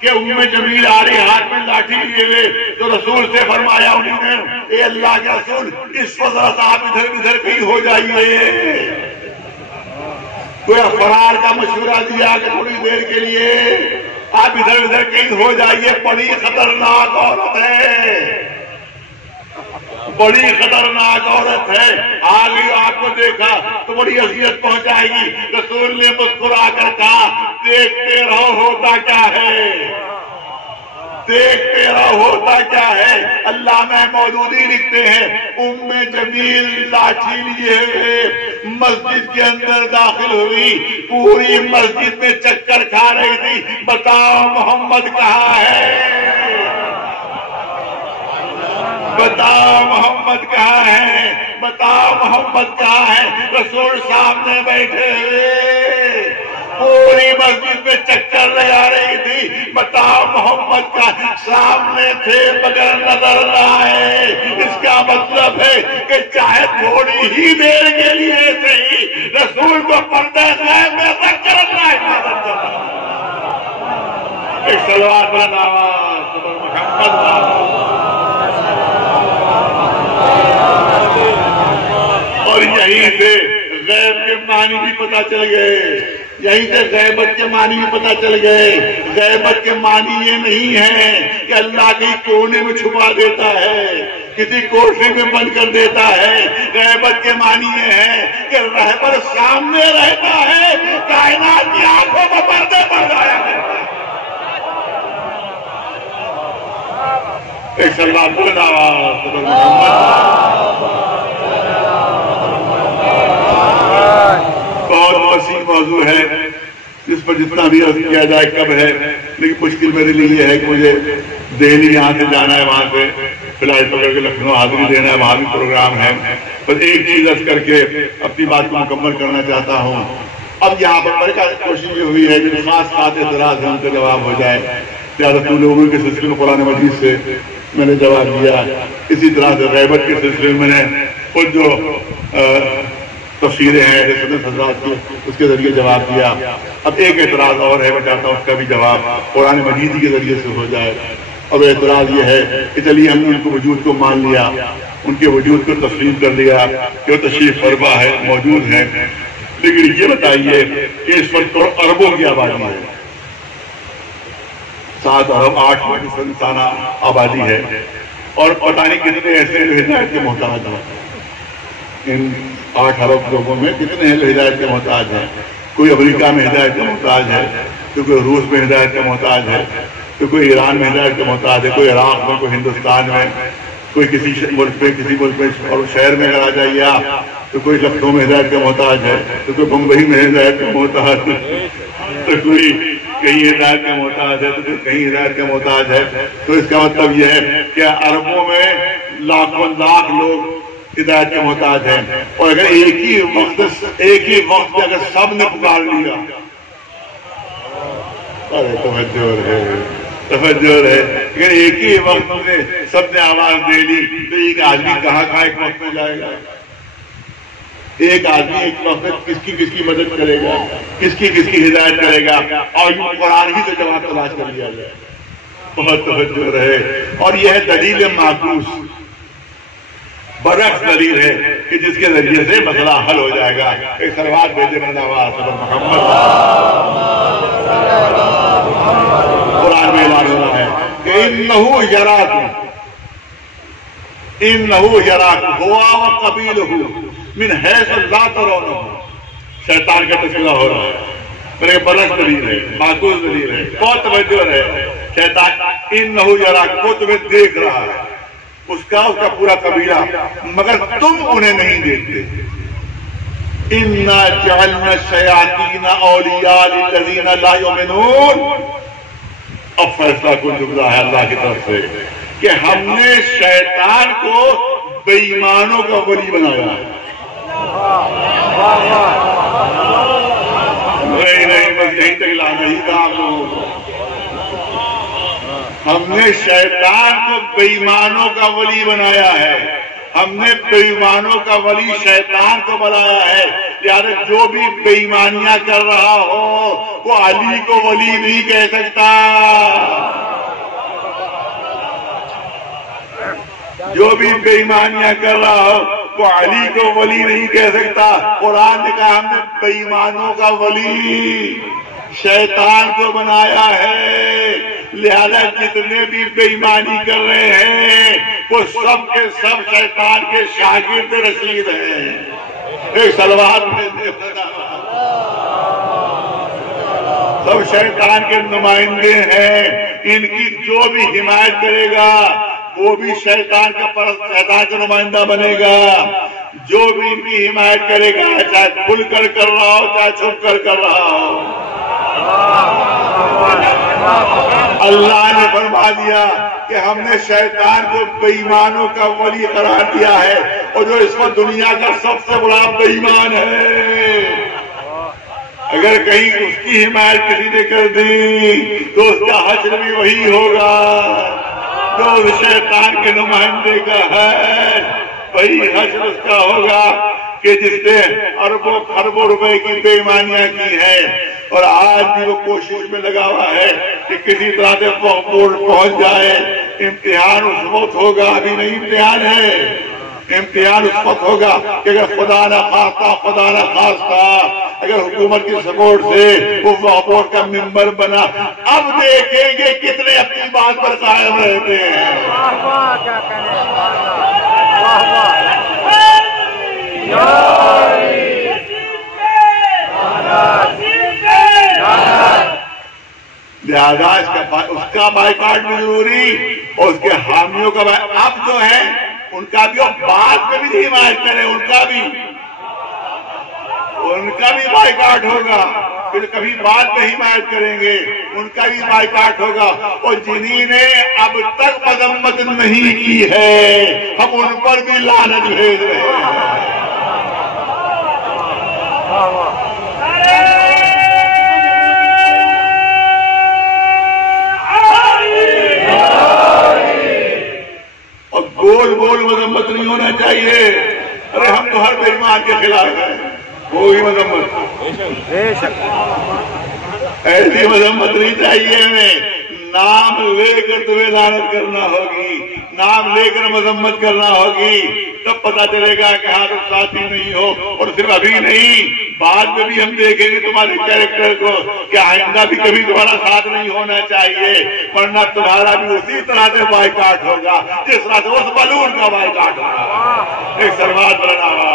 کہ ام جمیل آ رہی ہاتھ میں لاٹھی لیے ہوئے، تو رسول سے فرمایا انہوں نے، اے اللہ کے رسول اس وقت آپ ادھر ادھر کہیں ہو جائیے. کوئی فرار کا مشورہ دیا کہ تھوڑی دیر کے لیے آپ ادھر ادھر کہیں ہو جائیے، بڑی خطرناک عورت ہے، بڑی خطرناک عورت ہے. آگے آپ کو دیکھا تو بڑی اذیت پہنچائے گی. رسول نے مسکرا کر کہا دیکھتے رہو ہوتا کیا ہے، دیکھتے رہو ہوتا کیا ہے. علامہ مودودی لکھتے ہیں ام جمیل لاٹھی لیے مسجد کے اندر داخل ہوئی، پوری مسجد میں چکر کھا رہی تھی، بتاؤ محمد کہاں ہے، بتاؤ محمد کہاں ہے، بتاؤ محمد کہاں ہے. رسول سامنے بیٹھے ہوئے پوری مسجد میں چکر لگا رہی تھی، بتاؤ محمد کا سامنے تھے مگر نظر نہ آئے. اس کا مطلب ہے کہ چاہے تھوڑی ہی دیر کے لیے صحیح رسول کو پردہ غیب میں رکھ کر اللہ حفاظت کرنا. ایک صلوات پر آواز محمد. اور یہیں سے غیب کے معنی بھی پتا چل گئے، یہیں سے غیبت کے معنی بھی پتا چل گئے. غیبت کے معنی یہ نہیں ہے کہ اللہ کے کونے میں چھپا دیتا ہے، کسی کوٹری میں بند کر دیتا ہے. غیبت کے معنی یہ ہے کہ رہبر سامنے رہتا ہے، کائنات کی آنکھوں میں پردے پر لایا کرتا ہے. ایک سلام بلند آواز محمد. بہت وسیع موضوع ہے جس پر جتنا بھی عرض کیا جائے کم ہے، لیکن مشکل میرے لیے یہ ہے کہ مجھے دہلی یہاں سے جانا ہے، وہاں سے فلائٹ پکڑ کے لکھنؤ حاضری دینا ہے، وہاں بھی پروگرام ہے. بس ایک چیز عرض کر کے اپنی بات کو مکمل کرنا چاہتا ہوں. اب یہاں پر کوشش یہ ہوئی ہے کہ خاص اعتراض ہے ان کا جواب ہو جائے. زیادہ لوگوں کے سلسلے میں قرآن مجید سے میں نے جواب دیا، اسی طرح سے غیبت کے سلسلے میں نے خود جو تفسیریں ہیں حضرات کی اس کے ذریعے جواب دیا. اب ایک اعتراض اور ہے، میں چاہتا ہوں اس کا بھی جواب قرآن مجید کے ذریعے سے ہو جائے. اب اعتراض یہ ہے کہ چلیے ہم نے ان کو وجود کو مان لیا، ان کے وجود کو تسلیم کر لیا کہ وہ تشریف فرما ہے، موجود ہے، لیکن یہ بتائیے کہ اس وقت اربوں کی آبادی ہے، 7 ارب 8 ارب انسانہ آبادی ہے، اور پتہ نہیں کتنے ایسے جو ہدایت کے محتاج ہیں. ان 8 ارب لوگوں میں کتنے ہیں جو ہدایت کے محتاج ہیں؟ کوئی امریکہ میں ہدایت کا محتاج ہے، تو کوئی روس میں ہدایت کا محتاج ہے، تو کوئی ایران میں ہدایت کا محتاج ہے، کوئی عراق میں، کوئی ہندوستان میں، کوئی کسی ملک میں اور شہر میں اگر آ جائیے آپ تو کوئی لکھنؤ میں ہدایت کا محتاج ہے، تو کوئی بمبئی میں ہدایت کا محتاج ہے، تو کوئی کہیں ہدایت کا محتاج ہے، تو کوئی کہیں ہدایت کا محتاج ہے. تو اس کا مطلب یہ ہے کہ اربوں میں لاکھوں لاکھ لوگ ہدایت کے محتاج ہیں. اور اگر ایک ہی وقت میں اگر سب نے پکار لیا، توجہ ہے، اگر ایک ہی وقت میں سب نے آواز دے لی تو ایک آدمی کہاں ایک وقت میں جائے گا؟ ایک آدمی ایک وقت کس کی مدد کرے گا، کس کی ہدایت کرے گا، اور یوں قرآن ہی سے جواب تلاش کر لیا جائے. بہت توجہ رہے. اور یہ ہے دلیل معکوس، برعکس دلیل ہے کہ جس کے ذریعے سے مسئلہ حل ہو جائے گا. ایک سلوات بھیجے محمد قرآن میں اعلان ہوا ہے کہ انہو یراکم ہوا وقبیلہ من حیث لا ترونہ. شیطان کا تذکرہ ہو رہا ہے، میرے برعکس دلیل ہے، معکوس دلیل ہے. بہت توجہ رہے. شیطان انہو یراکم، وہ تمہیں دیکھ رہا ہے، اس کا پورا قبیلہ، مگر تم انہیں نہیں دیکھتے. اِنَّا جَعَلْنَا الشَّيَاطِينَ أَوْلِيَاءَ لِلَّذِينَ لَا يُؤْمِنُونَ. اب فیصلہ کو جملہ ہے اللہ کی طرف سے کہ ہم نے شیطان کو بے ایمانوں کا ولی بنایا ہے. نہیں بس یہیں تک لانا ہی تھا آپ لوگوں کو. ہم نے شیطان کو بے ایمانوں کا ولی بنایا ہے. ہم نے بے ایمانوں کا ولی شیطان کو بنایا ہے. یعنی جو بھی بے ایمانیاں کر رہا ہو وہ علی کو ولی نہیں کہہ سکتا. جو بھی بے ایمانیاں کر رہا ہو وہ علی کو ولی نہیں کہہ سکتا. قرآن نے کہا ہم نے بے ایمانوں کا ولی شیطان کو بنایا ہے. لہذا جتنے بھی بے ایمانی کر رہے ہیں وہ سب کے سب شیطان کے شاگرد رشید ہیں. ایک سلوات میں سب شیطان کے نمائندے ہیں. ان کی جو بھی حمایت کرے گا وہ بھی شیطان کا نمائندہ بنے گا. جو بھی ان کی حمایت کرے گا چاہے کھل کر رہا ہو چاہے چھپ کر رہا ہو. اللہ نے فرما دیا کہ ہم نے شیطان کو بے ایمانوں کا ولی قرار دیا ہے، اور جو اس وقت دنیا کا سب سے بڑا بے ایمان ہے. اگر کہیں اس کی حمایت کسی نے کر دی تو اس کا حشر بھی وہی ہوگا جو شیطان کے نمائندے کا ہے. وہی حشر اس کا ہوگا کہ جس نے اربوں خربوں روپے کی بے ایمانیاں کی ہے، اور آج بھی وہ کوشش میں لگا ہوا ہے کہ کسی طرح سے پہنچ جائے. امتحان اس وقت ہوگا، ابھی نہیں امتحان ہے. امتحان اس وقت ہوگا کہ اگر خدا نہ خواستہ اگر حکومت کی سپورٹ سے وہ وقت کا ممبر بنا، اب دیکھیں گے کتنے اپنی بات پر قائم رہتے ہیں. لہذا اس کا بائیکاٹ بھی ضروری، اور اس کے حامیوں کا اب جو ہے ان کا بھی بات میں بھی حمایت کرے، ان کا بھی بائیکاٹ ہوگا. پھر کبھی بات میں حمایت کریں گے ان کا بھی بائیکاٹ ہوگا. اور جنہی نے اب تک مذمت نہیں کی ہے ہم ان پر بھی لعنت بھیج رہے ہیں. اور گول مذمت نہیں ہونا چاہیے. ارے ہم تو ہر بے ایمان کے خلاف ہیں، وہی مذمت، ایسی مذمت نہیں چاہیے. ہمیں نام لے کر تمہیں لعنت کرنا ہوگی، نام لے کر مذمت کرنا ہوگی، تب پتا چلے گا کہ ہاں تم ساتھی نہیں ہو. اور صرف ابھی نہیں، بعد میں بھی ہم دیکھیں گے تمہارے کیریکٹر کو کہ آئندہ بھی کبھی تمہارا ساتھ نہیں ہونا چاہیے، ورنہ تمہارا بھی اسی طرح سے بائیکاٹ ہوگا جس طرح سے اس بلون کا بائیکاٹ ہوگا. ایک سلوات بنانا.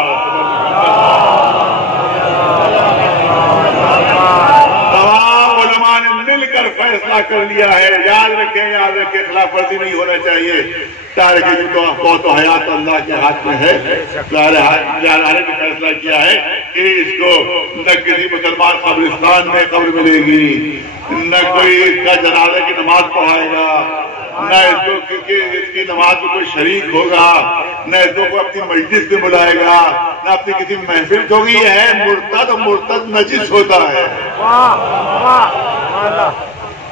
تمام علماء نے مل کر فیصلہ کر لیا ہے. یاد رکھیں خلاف ورزی نہیں ہونا چاہیے. موت و حیات اللہ کے ہاتھ میں ہے. نے فیصلہ کیا ہے کہ اس کو نہ کسی مسلمان قبرستان میں قبر ملے گی، نہ کوئی اس کا جنازہ کی نماز پڑھائے گا، نہ اس کی نماز میں کوئی شریک ہوگا، نہ اس کو کوئی اپنی مجلس میں بلائے گا، نہ اپنی کسی محفل کو. یہ ہے مرتد نجس ہوتا ہے.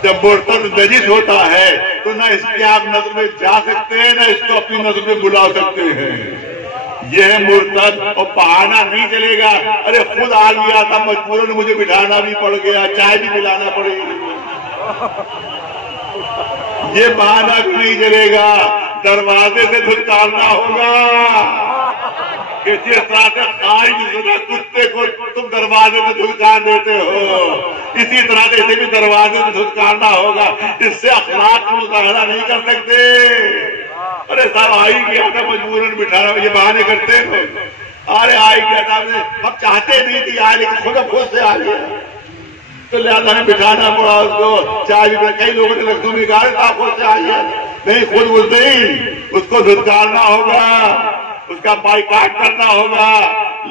جب مرتد نجس ہوتا ہے تو نہ اس کی آپ نظر میں جا سکتے ہیں، نہ اس کو اپنی نظر میں بلا سکتے ہیں. یہ مرتد اور بہانا نہیں چلے گا. ارے خود آ گیا تھا مجبوراً مجھے بٹھانا بھی پڑ گیا, چائے بھی پلانا پڑے گی, یہ بہانا بھی نہیں چلے گا. دروازے سے دھتکارنا ہوگا کہ جس طرح سے خارج شدہ کتے کو تم دروازے سے دھتکار دیتے ہو, اسی طرح سے اسے بھی دروازے سے دھتکارنا ہوگا. اس سے اخلاق کو مظاہرہ نہیں کر سکتے. ارے صاحب آئی کیا تھا مجبوراً بٹھانا, یہ بہانے کرتے ہو. ارے آئی کیا تھا ہم چاہتے نہیں تھی آئے, لیکن خود سے آ گیا تو لہٰذا ہمیں بٹھانا پڑا اس کو. چائے بھی کئی لوگوں نے لگتوں میں کہا تھا خود سے آ گیا, نہیں خود نہیں, اس کو دھتکارنا ہوگا, اس کا بائیکاٹ کرنا ہوگا.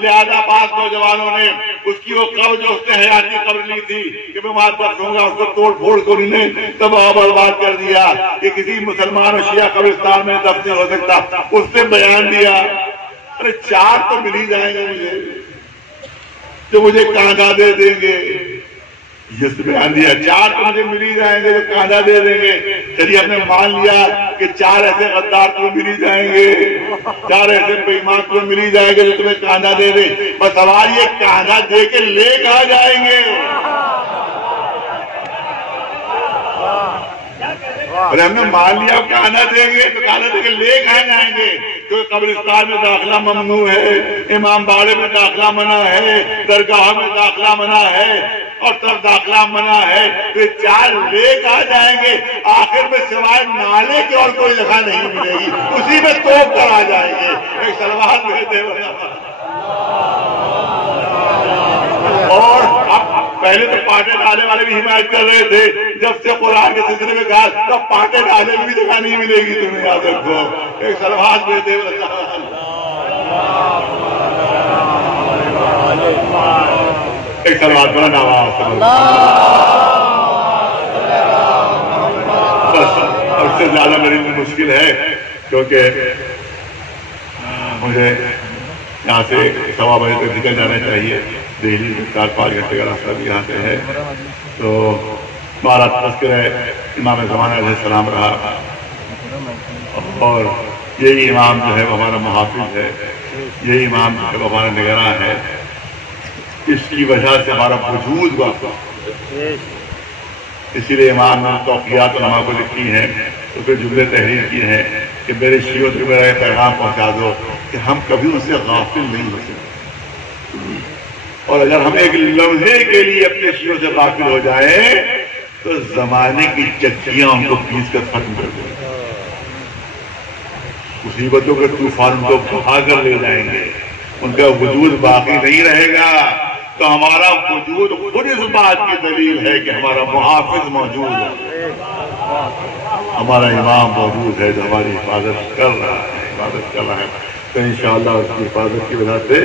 لہذا بعض نوجوانوں نے اس کی وہ قبر جو اس نے حیاتی قبر لی تھی کہ میں وہاں رکھوں گا, اس کو توڑ پھوڑ کو انہوں نے تباہ برباد کر دیا کہ کسی مسلمان اور شیعہ قبرستان میں دفن ہو سکتا. اس نے بیان دیا ارے 4 تو مل ہی جائیں گے مجھے جو مجھے کاندھا دے دیں گے. جس بیان دیا 4 تو مجھے مل ہی جائیں گے جو کاندھا دے دیں گے. چلیے ہم نے مان لیا کہ 4 ایسے غدار تمہیں مل ہی جائیں گے, 4 ایسے بے ایمان تمہیں مل ہی جائیں گے جو تمہیں کاندھا دے دیں. بس سوال یہ کاندھا دے کے لے کہاں جائیں گے؟ اور ہم نے مان لیا کاندھا دیں گے تو کاندھا دے کے لے کہاں جائیں گے؟ کیونکہ قبرستان میں داخلہ ممنوع ہے, امام باڑے میں داخلہ منع ہے, درگاہ میں داخلہ منع ہے, اور تب داخلہ منع ہے. تو 4 لے کہاں جائیں گے؟ آخر میں سوائے نالے کی اور کوئی جگہ نہیں ملے گی, اسی میں توپ کر آ جائیں گے. ایک سلوات بھیجتے اور پہلے تو پاٹے ڈالے والے بھی حمایت کر رہے تھے, جب سے قرآن کے سلسلے میں کہا تب پاٹے ڈالے میں بھی جگہ نہیں ملے گی, تمہیں یاد رکھو. ایک سلوات بھیجتے ایک سلوات بڑا نواز اس سے زیادہ میری مشکل ہے کیونکہ مجھے یہاں سے 1:15 بجے تک نکل جانا چاہیے. دہلی میں 4-5 گھنٹے کا راستہ بھی یہاں سے ہے. تو ہمارا تذکرہ امام زمانہ علیہ السلام رہا, اور یہی امام جو ہے وہ ہمارا محافظ ہے, یہی امام جو ہے وہ ہمارا نگراں ہے. اس کی وجہ سے ہمارا وجود واقع, اسی لیے امام نے توقیات علماء کو لکھی ہیں, اس پہ جملے تحریر کی ہیں کہ میرے شیعوں سے میرا یہ پیغام پہنچا دو کہ ہم کبھی ان سے غافل نہیں ہو سکتے, اور اگر ہم ایک لمحے کے لیے اپنے شیعوں سے غافل ہو جائیں تو زمانے کی چکیاں ان کو پیس کر ختم کر دیں, مصیبتوں کے طوفان کو بہا کر لے جائیں گے, ان کا وجود باقی نہیں رہے گا. تو ہمارا وجود خود اس بات کی دلیل ہے کہ ہمارا محافظ موجود ہے, ہمارا امام موجود ہے جو ہماری حفاظت کر رہا ہے. تو انشاءاللہ اس کی حفاظت کی وجہ سے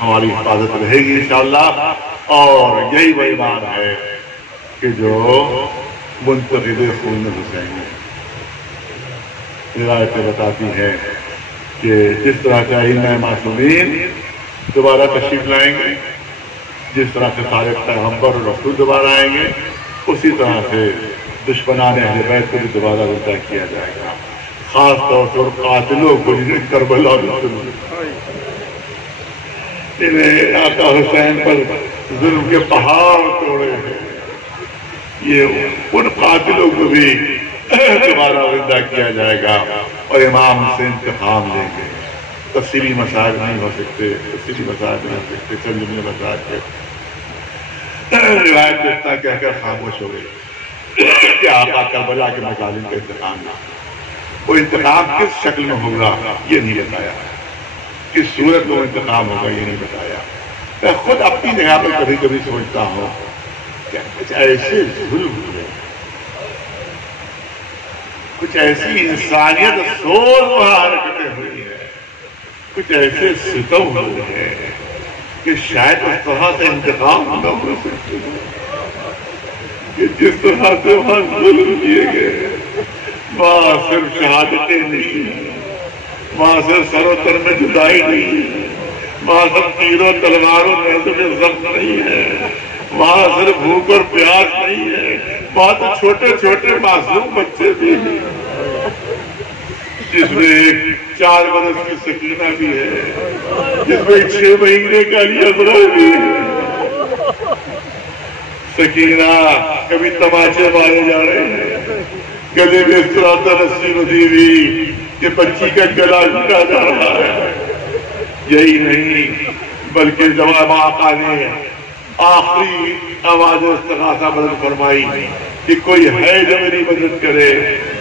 ہماری حفاظت رہے گی انشاءاللہ. اور یہی وہ ایمان ہے کہ جو منتخب خون حسین ہے. روایتیں بتاتی ہیں کہ جس طرح کے ائمہ معصومین دوبارہ تشریف لائیں گے, جس طرح سے سارے پیغمبر اور رسول دوبارہ آئیں گے, اسی طرح سے دشمنان اہل بیت کو بھی دوبارہ زندہ کیا جائے گا. خاص طور پر قاتلوں کو جنہیں کربلا انہیں آقا حسین پر ظلم کے پہاڑ توڑے ہیں, یہ ان قاتلوں کو بھی دوبارہ زندہ کیا جائے گا, اور امام سے انتقام لیں گے. تفصیلی مسائل نہیں ہو سکتے, چند جملے مسائل کے روایت اتنا کہہ کر خاموش ہو گئی کہ آقا کربلا کے مظالم کا انتقام نہ, وہ انتقام کس شکل میں ہوگا یہ نہیں بتایا, کس صورت میں وہ انتقام ہوگا یہ نہیں بتایا. میں خود اپنی جگہ پر کبھی کبھی سوچتا ہوں کہ کچھ ایسے ظلم ہوئے, کچھ ایسی انسانیت سوز حرکتیں ہوئی ہیں, کچھ ایسے ستم ہوئے ہیں کہ شاید اس طرح سے انتقام نہ ہو سکتے کہ جس طرح سے وہاں ظلم کیے گئے. وہاں صرف شہادتیں نہیں ہیں, وہاں صرف سر و تن میں جدائی نہیں ہے, وہاں صرف تیروں تلواروں میں ضبط نہیں ہے, وہاں صرف بھوک اور پیاس نہیں ہے, وہاں تو چھوٹے چھوٹے معصوم بچے بھی ہیں. جس میں 4 برس کی سکینہ بھی ہے، جس میں 6 مہینے کا علی اصغر بھی ہے۔ سکینہ کبھی تماچے مارے جا رہے ہیں، گلے میں اس طرح رسی بندھی ہوئی کہ بچی کا گلا گھٹا جا رہا ہے۔ یہی نہیں بلکہ جواب آقا نے آخری آواز استغاثہ بلند فرمائی کہ کوئی ہے جو میری مدد کرے،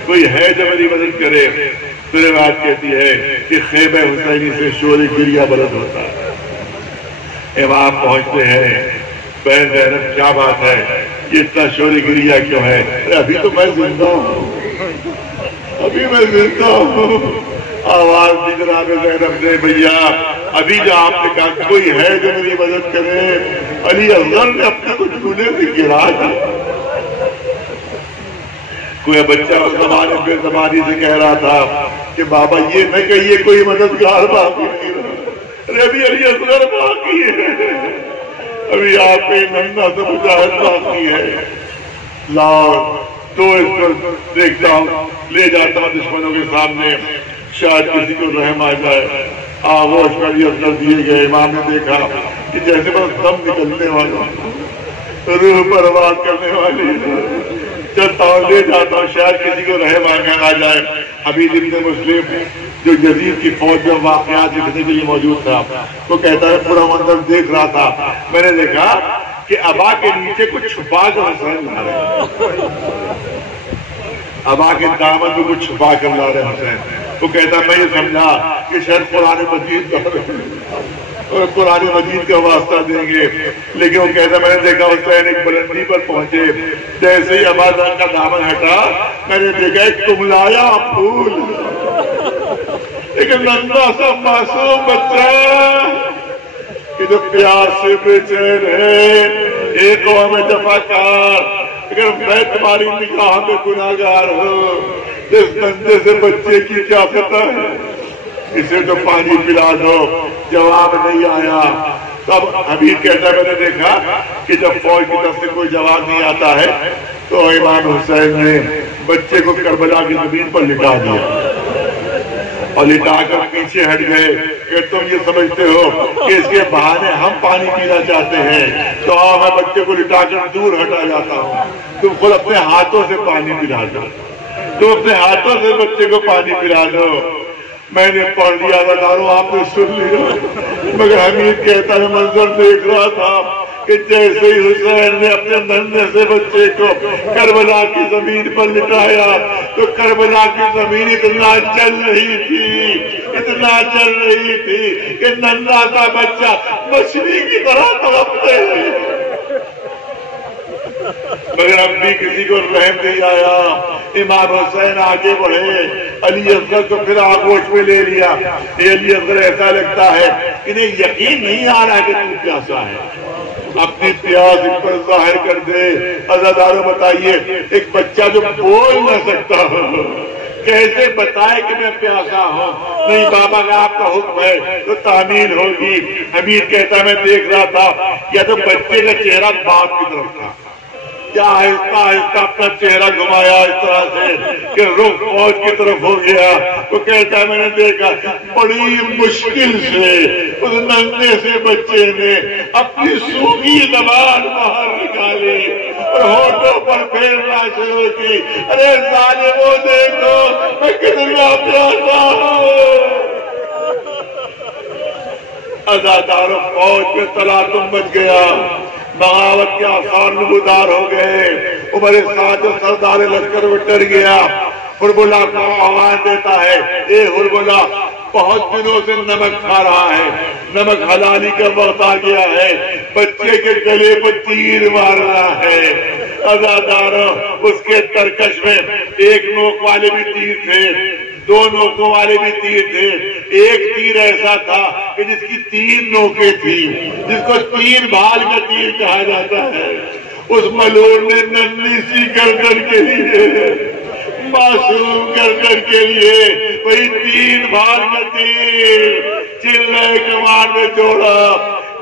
کوئی ہے جو میری مدد کرے۔ پھر بات کہتی ہے کہ خیمہ حسینی سے شور گریہ بلند ہوتا ہے۔ امام پہنچتے ہیں، بہن زینب کیا بات ہے، یہ اتنا شور گریہ کیوں ہے؟ ابھی تو میں زندہ ہوں، ابھی میں زندہ ہوں۔ آواز دی جناب زینب نے، بھیا ابھی جو آپ نے کہا کوئی ہے جو میری مدد کرے، علی اصغر نے اپنے کو چولہے سے گرا دیا۔ کوئی بچہ اس زمانے بے زبانی سے کہہ رہا تھا کہ بابا یہ نہ کہیے کوئی مددگار باقی نہیں رہا، ارے ابھی علی اصغر باقی ہے، ابھی آپ کے ننھا سے مجاہد باقی ہے۔ لاؤ تو اس پر دیکھتا ہوں، لے جاتا ہوں دشمنوں کے سامنے، شاید کسی کو رحم آ جائے۔ آغوش میں علی اصغر دیے گئے۔ امام نے دیکھا کہ جیسے بس دم نکلنے والا، روح پرواز کرنے والی، چلتا ہوں لے جاتا ہوں، شاید کسی کو رحم آ جائے۔ حبیب ابن مسلم جو یزید کی فوج میں واقعات لکھنے کے لیے موجود تھا، وہ کہتا ہے پورا منظر دیکھ رہا تھا، میں نے دیکھا کہ ابا کے نیچے کچھ چھپا کر حسین لا رہے، ابا کے دامن میں کچھ چھپا کر لا رہے حسین۔ وہ کہتا میں یہ سمجھا کہ شاید قرآن مجید اور قرآن مجید کا واسطہ دیں گے، لیکن وہ کہتا میں نے دیکھا حسین ایک بلندی پر پہنچے، جیسے ہی ابا جان کا دامن ہٹا میں نے دیکھا ایک کملایا پھول، ایک ننھا سا معصوم بچہ کہ جو پیاس سے بے چین ہے، ایک قوم جفاکار، اگر میں تمہاری نگاہ میں گناہگار ہوں، اس ننھے سے بچے کی کیا خطا ہے، اسے تو پانی پلا دو۔ جواب نہیں آیا۔ تب حبیب کہتا ہے میں نے دیکھا کہ جب فوج کی طرف سے کوئی جواب نہیں آتا ہے تو امام حسین نے بچے کو کربلا کی زمین پر لٹا دیا اور لٹا کر پیچھے ہٹ گئے کہ تم یہ سمجھتے ہو کہ اس کے بہانے ہم پانی پینا چاہتے ہیں تو میں بچے کو لٹا کر دور ہٹا جاتا ہوں، تم خود اپنے ہاتھوں سے پانی پلا دو، تم اپنے ہاتھوں سے بچے کو پانی پلا دو۔ میں نے پڑھ لیا داروں، آپ نے سن لیا، مگر حمید کہتا ہے منظر دیکھ رہا تھا کہ جیسے ہی حسین نے اپنے ننھے سے بچے کو کربلا کی زمین پر لٹایا تو کربلا کی زمین اتنا چل رہی تھی، اتنا چل رہی تھی کہ ننھا سا بچہ مچھلی کی طرح تڑپتے ہوئے، مگر اب بھی کسی کو رحم نہیں آیا۔ امام حسین آگے بڑھے، علی اصغر کو پھر آغوش میں لے لیا۔ علی اصغر ایسا لگتا ہے انہیں یقین نہیں آ رہا کہ تو پیاسا ہے، اپنی پیاس ان پر ظاہر کر دے۔ عزاداروں بتائیے ایک بچہ جو بول نہ سکتا ہو کیسے بتائے کہ میں پیاسا ہوں؟ نہیں بابا کا آپ کا حکم ہے تو تعمیل ہوگی۔ حمید کہتا ہے میں دیکھ رہا تھا یا تو بچے کا چہرہ باپ کی طرف تھا، کیا آہستہ آہستہ اپنا چہرہ گھمایا اس طرح سے کہ رخ فوج کی طرف ہو گیا۔ وہ کہتا ہے میں نے دیکھا بڑی مشکل سے اس ننھے سے بچے نے اپنی سوکھی زبان باہر نکالی اور ہونٹوں پر پھیرنا شروع کی، ارے ظالموں دیکھو میں کتنا پیاسا ہوں۔ عزاداروں فوج میں تلاطم مچ گیا، بغاوت کے آثار نمودار ہو گئے۔ عمر سعد سردار لشکر میں ڈر گیا، ہربلا کو آواز دیتا ہے اے ہربلا بہت دنوں سے نمک کھا رہا ہے، نمک حلالی کا وقت آ گیا ہے، بچے کے گلے پر تیر مار رہا ہے۔ عزاداروں اس کے ترکش میں ایک نوک والے بھی تیر تھے، 2 نوکوں والے بھی تیر تھے، ایک تیر ایسا تھا کہ جس کی 3 نوکیں تھی، جس کو 3 بھال کا تیر کہا جاتا ہے۔ اس ملعون نے ننھی سی گردن کے لیے، معصوم گردن کے لیے وہی 3 بھال کا تیر چلے کمان میں جوڑا۔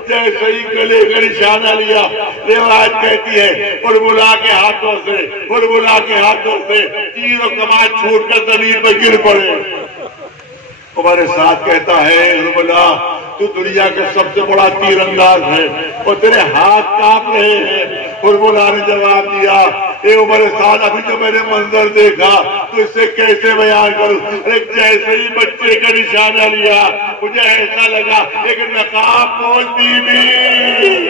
جیسے ہی گلے کا نشانہ لیا، روایت کہتی ہے ہربلا کے ہاتھوں سے تیر و کمان چھوٹ کر زمین پر گر پڑے۔ ہمارے ساتھ کہتا ہے حرملہ تو دنیا کا سب سے بڑا تیر انداز ہے اور تیرے ہاتھ کانپ رہے ہیں. حرملہ نے جواب دیا اے عمر سعد ابھی جو میں نے منظر دیکھا تو اس سے کیسے بیان کروں. جیسے ہی بچے کا نشانہ لیا مجھے ایسا لگا ایک نقاب پوش بیوی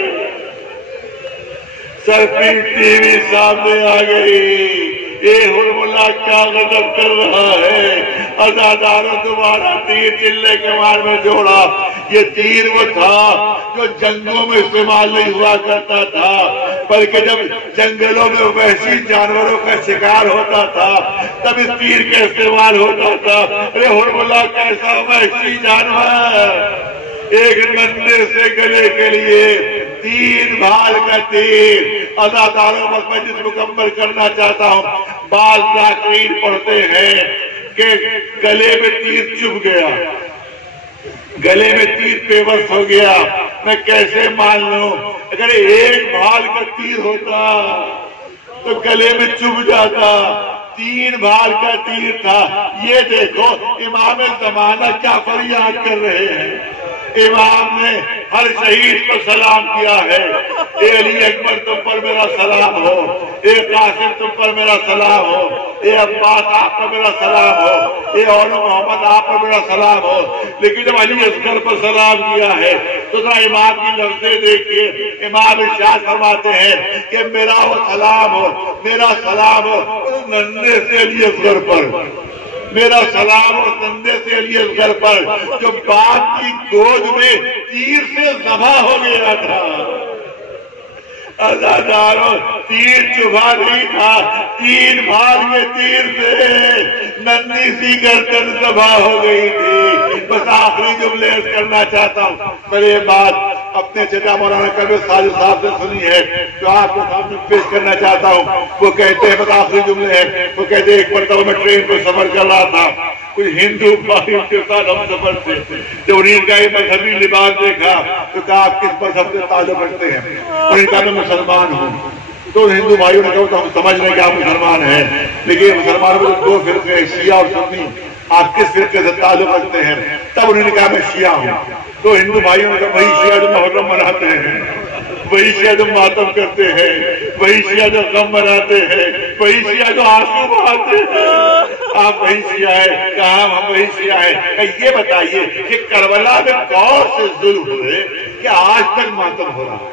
سر پہ ٹی وی سامنے آ گئی. یہ حرملہ کیا غضب کر رہا ہے. عزاداروں دوبارہ تیر چلے کمار میں جوڑا. یہ تیر وہ تھا جو جنگوں میں استعمال نہیں ہوا کرتا تھا بلکہ جب جنگلوں میں وحشی جانوروں کا شکار ہوتا تھا تب اس تیر کا استعمال ہوتا تھا. ارے حرملہ کیسا وحشی جانور. ایک نندے سے گلے کے لیے 3 بھال کا تیر. عزاداروں پر میں جس مکمل کرنا چاہتا ہوں بعض ذاکرین پڑھتے ہیں کہ گلے میں تیر چبھ گیا, گلے میں تیر پیوست ہو گیا. میں کیسے مان لوں اگر ایک بھال کا تیر ہوتا تو گلے میں چبھ جاتا. 3 بھال کا تیر تھا. یہ دیکھو امام زمانہ کیا فریاد کر رہے ہیں. امام نے ہر شہید کو سلام کیا ہے. اے علی اکبر تم پر میرا سلام ہو, اے قاسم تم پر میرا سلام ہو, اے عباس آپ پر میرا سلام ہو, اے اولو محمد آپ پر میرا سلام ہو. لیکن جب علی اصغر پر سلام کیا ہے تو ذرا امام کی لفظیں دیکھیے. امام ارشاد فرماتے ہیں کہ میرا وہ سلام ہو, میرا سلام ہو ننھے سے علی اصغر پر, میرا سلام اور کندھے سے علی اصغر پر جو باپ کی گود میں تیر سے ذبح ہو گیا تھا. عزاداروں تیر چبھا نہیں تھا, 3 بھال کے تیر سے ننھی سی گردن ذبح ہو گئی تھی. بس آخری جملے عرض کرنا چاہتا ہوں. میں یہ بات اپنے چچا مولانا کبیر ساجد صاحب سے سنی ہے جو آپ کے سامنے پیش کرنا چاہتا ہوں. وہ کہتے ہیں بس آخری جملے ہیں. وہ کہتے ہیں ایک مرتبہ میں ٹرین پر سفر کر رہا تھا, کچھ ہندو بھائی کے ساتھ ہم سفر تھے. جب انہیں کا یہ مذہبی لباس دیکھا تو کہا آپ کس مذہب سے تعلق رکھتے ہیں. انہیں کہا میں مسلمان ہوں. تو ہندو بھائیوں نے کہا تو ہم سمجھ لیں کہ آپ مسلمان ہیں, لیکن مسلمانوں میں 2 فرقے ہیں شیعہ اور سنی, آپ کس فرقے سے تعلق رکھتے ہیں. تب انہوں نے کہا میں شیعہ ہوں. تو ہندو بھائیوں نے کہا وہی شیعہ جو محرم مناتے ہیں, وہی شیعہ جو ماتم کرتے ہیں, وہی شیعہ جو غم مناتے ہیں, وہی شیعہ جو آنسو بہاتے ہیں. آپ وہی شیعہ ہے. کہاں ہم وہی شیعہ ہے. یہ بتائیے کہ کربلا میں کون سے ظلم ہوئے کہ آج تک ماتم ہو رہا ہے,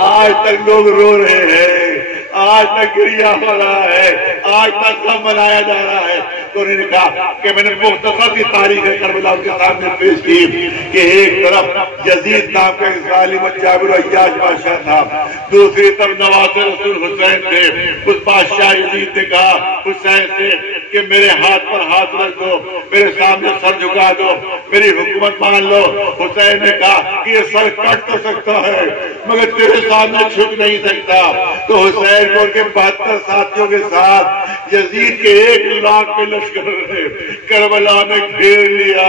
آج تک لوگ رو رہے ہیں, آج تک گریا ہو رہا ہے, آج تک غم منایا جا رہا ہے. تو انہوں نے کہا کہ میں نے مختصر کی تاریخ کربلا کے سامنے پیش کی کہ ایک طرف یزید نام کا ایک ظالم جابر عیاش بادشاہ تھا, دوسری طرف نواز رسول حسین تھے. اس بادشاہ یزید نے کہا حسین سے کہ میرے ہاتھ پر ہاتھ رکھ دو, میرے سامنے سر جھکا دو, میری حکومت مان لو. حسین نے کہا کہ یہ سر کٹ تو سکتا ہے مگر تیرے سامنے جھک نہیں سکتا. تو حسین کو ان کے 72 ساتھیوں کے ساتھ یزید کے 1 لاکھ کے لشکر نے کربلا میں گھیر لیا.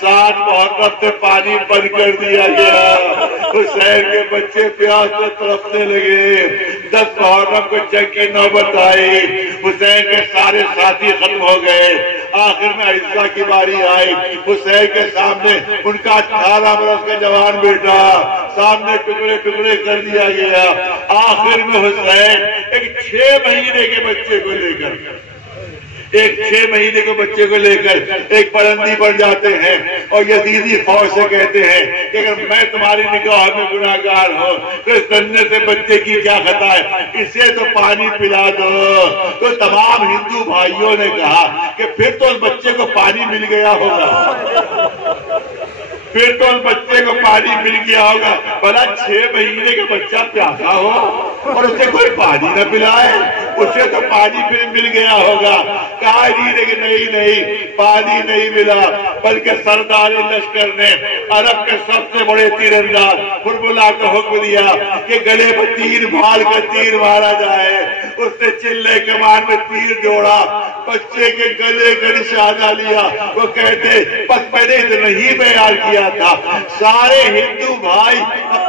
7 محرم سے پانی بند کر دیا گیا. حسین کے بچے پیاس سے تڑپنے لگے. 10 محرم کو جنگ کی نوبت آئی. حسین کے سارے ساتھی ختم ہو گئے. آخر میں عیسیٰ کی باری آئی. حسین کے سامنے ان کا 18 برس کا جوان بیٹا سامنے ٹکڑے ٹکڑے کر دیا گیا. آخر میں حسین ایک 6 مہینے کے بچے کو لے کر ایک پرندی پر جاتے ہیں اور یزیدی فوج سے کہتے ہیں کہ اگر میں تمہاری نگاہ میں گناہگار ہوں تو اس ننھے سے بچے کی کیا خطا ہے, اسے تو پانی پلا دو. تو تمام ہندو بھائیوں نے کہا کہ پھر تو اس بچے کو پانی مل گیا ہوگا, پھر تو اس بچے کو پانی مل گیا ہوگا. بھلا 6 مہینے کا بچہ پیاسا ہو اور اسے کوئی پانی نہ پلائے, اسے تو پانی پھر مل گیا ہوگا. کہا کہ نہیں پانی نہیں ملا, بلکہ سردار لشکر نے عرب کے سب سے بڑے تیر انداز حرملہ کو حکم دیا کہ گلے میں 3 بھال کا تیر مارا جائے. اس نے چلے کمان میں تیر جوڑا, بچے کے گلے کا نشانہ لیا. وہ کہتے بس میں نے اتنا ہی بیان کیا تھا. سارے ہندو بھائی